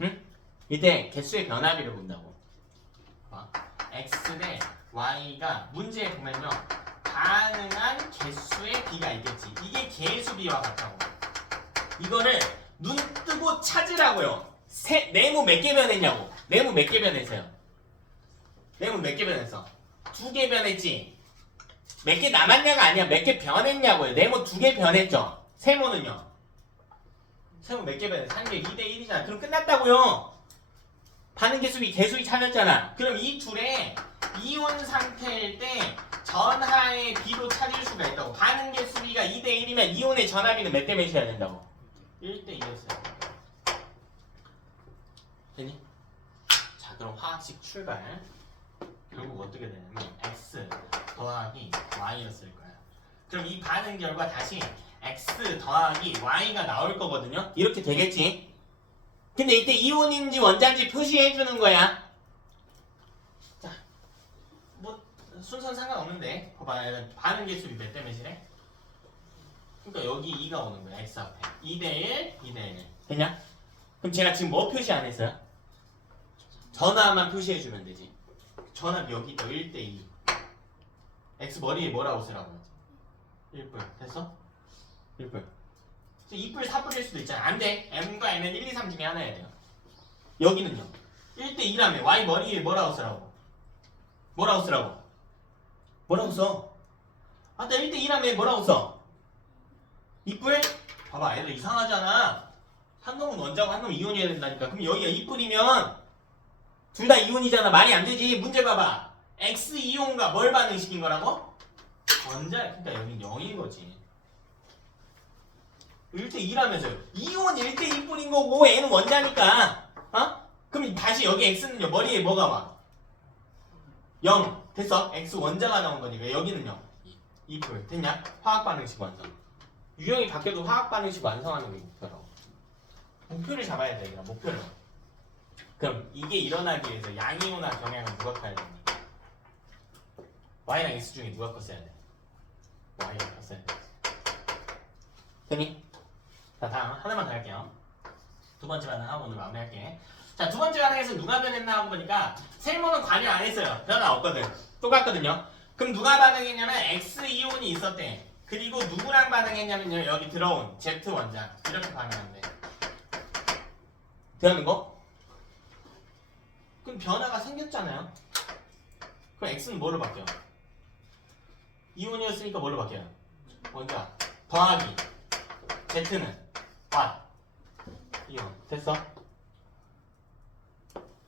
응? 이때 개수의 변화비를 본다고. 봐. X 대 Y가 문제에 보면요, 반응한 개수의 비가 있겠지. 이게 개수비와 같다고. 이거를 눈 뜨고 찾으라고요. 네모 몇 개 변했냐고. 네모 몇 개 변했어요? 네모 몇 개 변했어? 2개 변했지. 몇 개 남았냐가 아니야. 몇 개 변했냐고요. 네모 2개 변했죠. 세모는요? 세모 몇 개 변했어? 1개 2대 1이잖아. 그럼 끝났다고요. 반응 개수비 개수비 찾았잖아. 그럼 이 둘의 이온 상태일 때 전하의 비도 찾을 수가 있다고. 반응 개수비가 2대 1이면 이온의 전하비는 몇 대 몇이어야 된다고? 1대 2였어요. 되니? 자, 그럼 화학식 출발. 결국 어떻게 되냐면 X 더하기 Y였을 거야. 그럼 이 반응 결과 다시 X 더하기 Y가 나올 거거든요. 이렇게 되겠지? 근데 이때 이온인지 원자인지 표시해 주는 거야. 자, 뭐 순서는 상관없는데 봐봐. 반응 개수비 몇 대 몇이래? 그러니까 여기 2가 오는 거야. X 앞에 2대 1, 2대 1 됐냐? 그럼 제가 지금 뭐 표시 안 했어요? 전화만 표시해 주면 되지. 전압 여기 있다. 1대 2 X 머리에 뭐라고 쓰라고? 1불 됐어? 1불 2불 4불일 수도 있잖아. 안돼. M과 N은 1, 2, 3 중에 하나여야 돼요. 여기는요 1대 2라며. Y 머리에 뭐라고 쓰라고? 뭐라고 써? 아까 1대 2라며 뭐라고 써? 2불? 봐봐, 애들 이상하잖아. 한 놈은 원자고 한 놈은 이온이어야 된다니까. 그럼 여기가 2불이면 둘 다 이온이잖아. 말이 안 되지. 문제 봐봐. X 이온과 뭘 반응시킨 거라고? 원자. 그러니까 여긴 0인 거지. 1대 2라면서요. 이온 1대 2뿐인 거고 N은 원자니까. 어? 그럼 다시 여기 X는요. 머리에 뭐가 와? 0. 됐어? X 원자가 나온 거니까 여기는요. 2불. 됐냐? 화학 반응식 완성. 유형이 바뀌어도 화학 반응식 완성하는 게 목표라고. 목표를 잡아야 돼. 목표를. 그럼 이게 일어나기 위해서 양이온화 경향은 누가 커야 되니? Y랑 X 중에 누가 컸어야 돼? Y가 컸어야 돼. 됐니? 자, 다음 하나만 더 할게요. 두 번째 반응하고 오늘 마무리할게. 자, 두 번째 반응에서 누가 변했나 하고 보니까 세모는 관여 안 했어요. 변화 없거든. 똑같거든요. 그럼 누가 반응했냐면 X 이온이 있었대. 그리고 누구랑 반응했냐면요. 여기 들어온 Z 원장. 이렇게 반응하면 돼. 되는 거? 그럼 변화가 생겼잖아요. 그럼 X는 뭐로 바뀌어? 이온이었으니까 뭐로 바뀌어요? 원자 더하기 Z는 Y 이온. 됐어?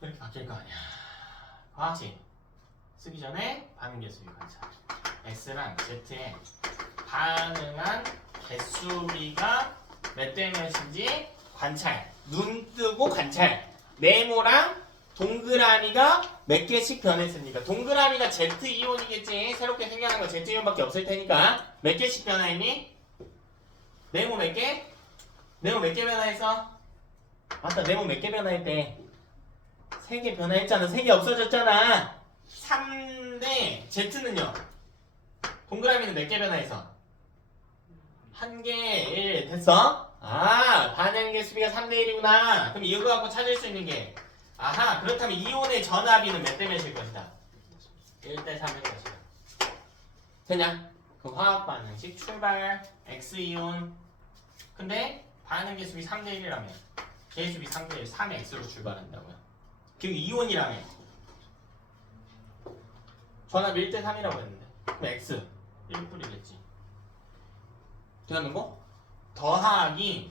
이렇게 바뀔 거 아니야. 과학식 쓰기 전에 반응 개수비 관찰. X랑 Z의 반응한 개수비가 몇 대 몇인지 관찰. 눈 뜨고 관찰. 네모랑 동그라미가 몇 개씩 변했습니까? 동그라미가 Z 이온이겠지. 새롭게 생겨난 거 Z 이온밖에 없을 테니까. 몇 개씩 변화했니? 네모 몇 개? 네모 몇 개 변화했어? 맞다, 네모 몇 개 변화했대? 3개 변화했잖아. 3개 없어졌잖아. 3대 Z는요? 동그라미는 몇 개 변화했어? 1개, 1 됐어? 아, 반응 개수비가 3대 1이구나. 그럼 이거 갖고 찾을 수 있는 게 아하, 그렇다면 이온의 전압비는 몇 대 몇일 것이다? 1대 3일 것이다. 됐냐? 그 화학 반응식 출발 X이온. 근데 반응 개수비 3대 1이라며. 개수비 3대 1, 3X로 출발한다고요. 그리고 이온이라며. 전압 1대 3이라고 했는데. 그럼 X 1풀이겠지. 되는 거? 더하기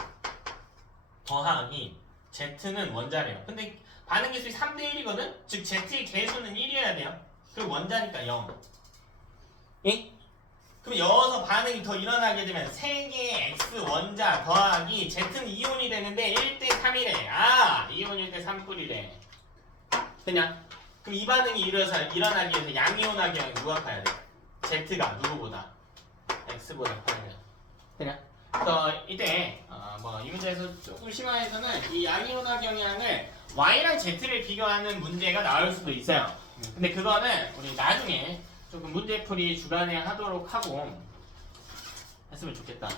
Z는 원자래요. 근데 반응 개수이 3대 1이거든? 즉 Z의 개수는 1이어야 돼요. 그리고 원자니까 0. 예? 그럼 여기서 반응이 더 일어나게 되면 3개의 X 원자 더하기 Z는 이온이 되는데 1대 3이래. 아, 이온 1대 3뿔이래. 됐냐? 그럼 이 반응이 일어나기 위해서 양이온화 경향이 누가 커야 돼? Z가 누구보다? X보다 커야 돼. 됐냐? 그래서 이때 이 문제에서 조금 심화해서는 이 양이온화 경향을 Y랑 Z를 비교하는 문제가 나올 수도 있어요. 근데 그거는 우리 나중에 조금 문제풀이 주간에 하도록 하고 했으면 좋겠다.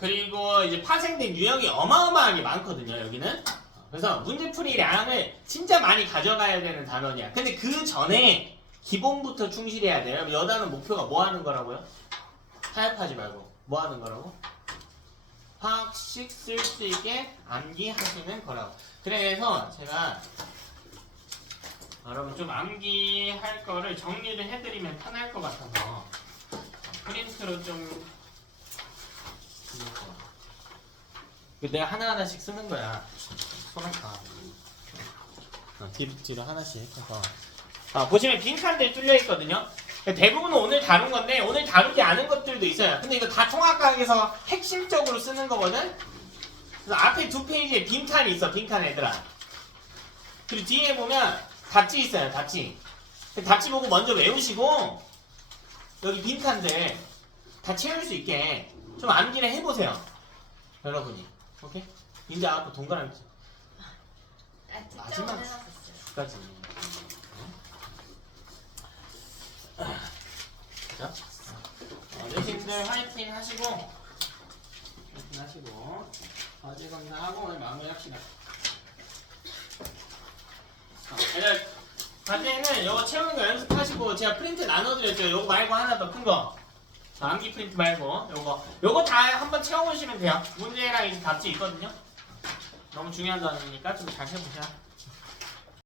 그리고 이제 파생된 유형이 어마어마하게 많거든요, 여기는. 그래서 문제풀이량을 진짜 많이 가져가야 되는 단원이야. 근데 그 전에 기본부터 충실해야 돼요. 여단은 목표가 뭐 하는 거라고요? 타협하지 말고 뭐 하는 거라고? 화학식 쓸 수 있게 암기하시는 거라고. 그래서 제가 여러분 좀 암기할 거를 정리를 해드리면 편할 것 같아서 프린트로 좀 내가 하나하나씩 쓰는 거야. 손 아파. 뒤로 하나씩 해서 보시면 빈칸들 뚫려 있거든요. 대부분은 오늘 다룬 건데 오늘 다루지 않은 것들도 있어요. 근데 이거 다 통합과학에서 핵심적으로 쓰는 거거든. 그래서 앞에 2페이지에 빈칸이 있어. 빈칸 얘들아. 그리고 뒤에 보면 답지 있어요. 답지. 답지 보고 먼저 외우시고 여기 빈칸들 다 채울 수 있게 좀 암기를 해보세요. 여러분이. 오케이? 이제 앞으로 동그라미 마지막 까지. 자, 여러분들 화이팅 하시고 과제 검사하고 오늘 마무리합시다. 얘들 과제는 이거 채우는 거 연습하시고 제가 프린트 나눠드렸죠. 요거 말고 하나 더 큰 거. 암기 프린트 말고 요거 다 한번 채워보시면 돼요. 문제랑 이제 답지 있거든요. 너무 중요한 거 아니니까 좀 잘 해보자.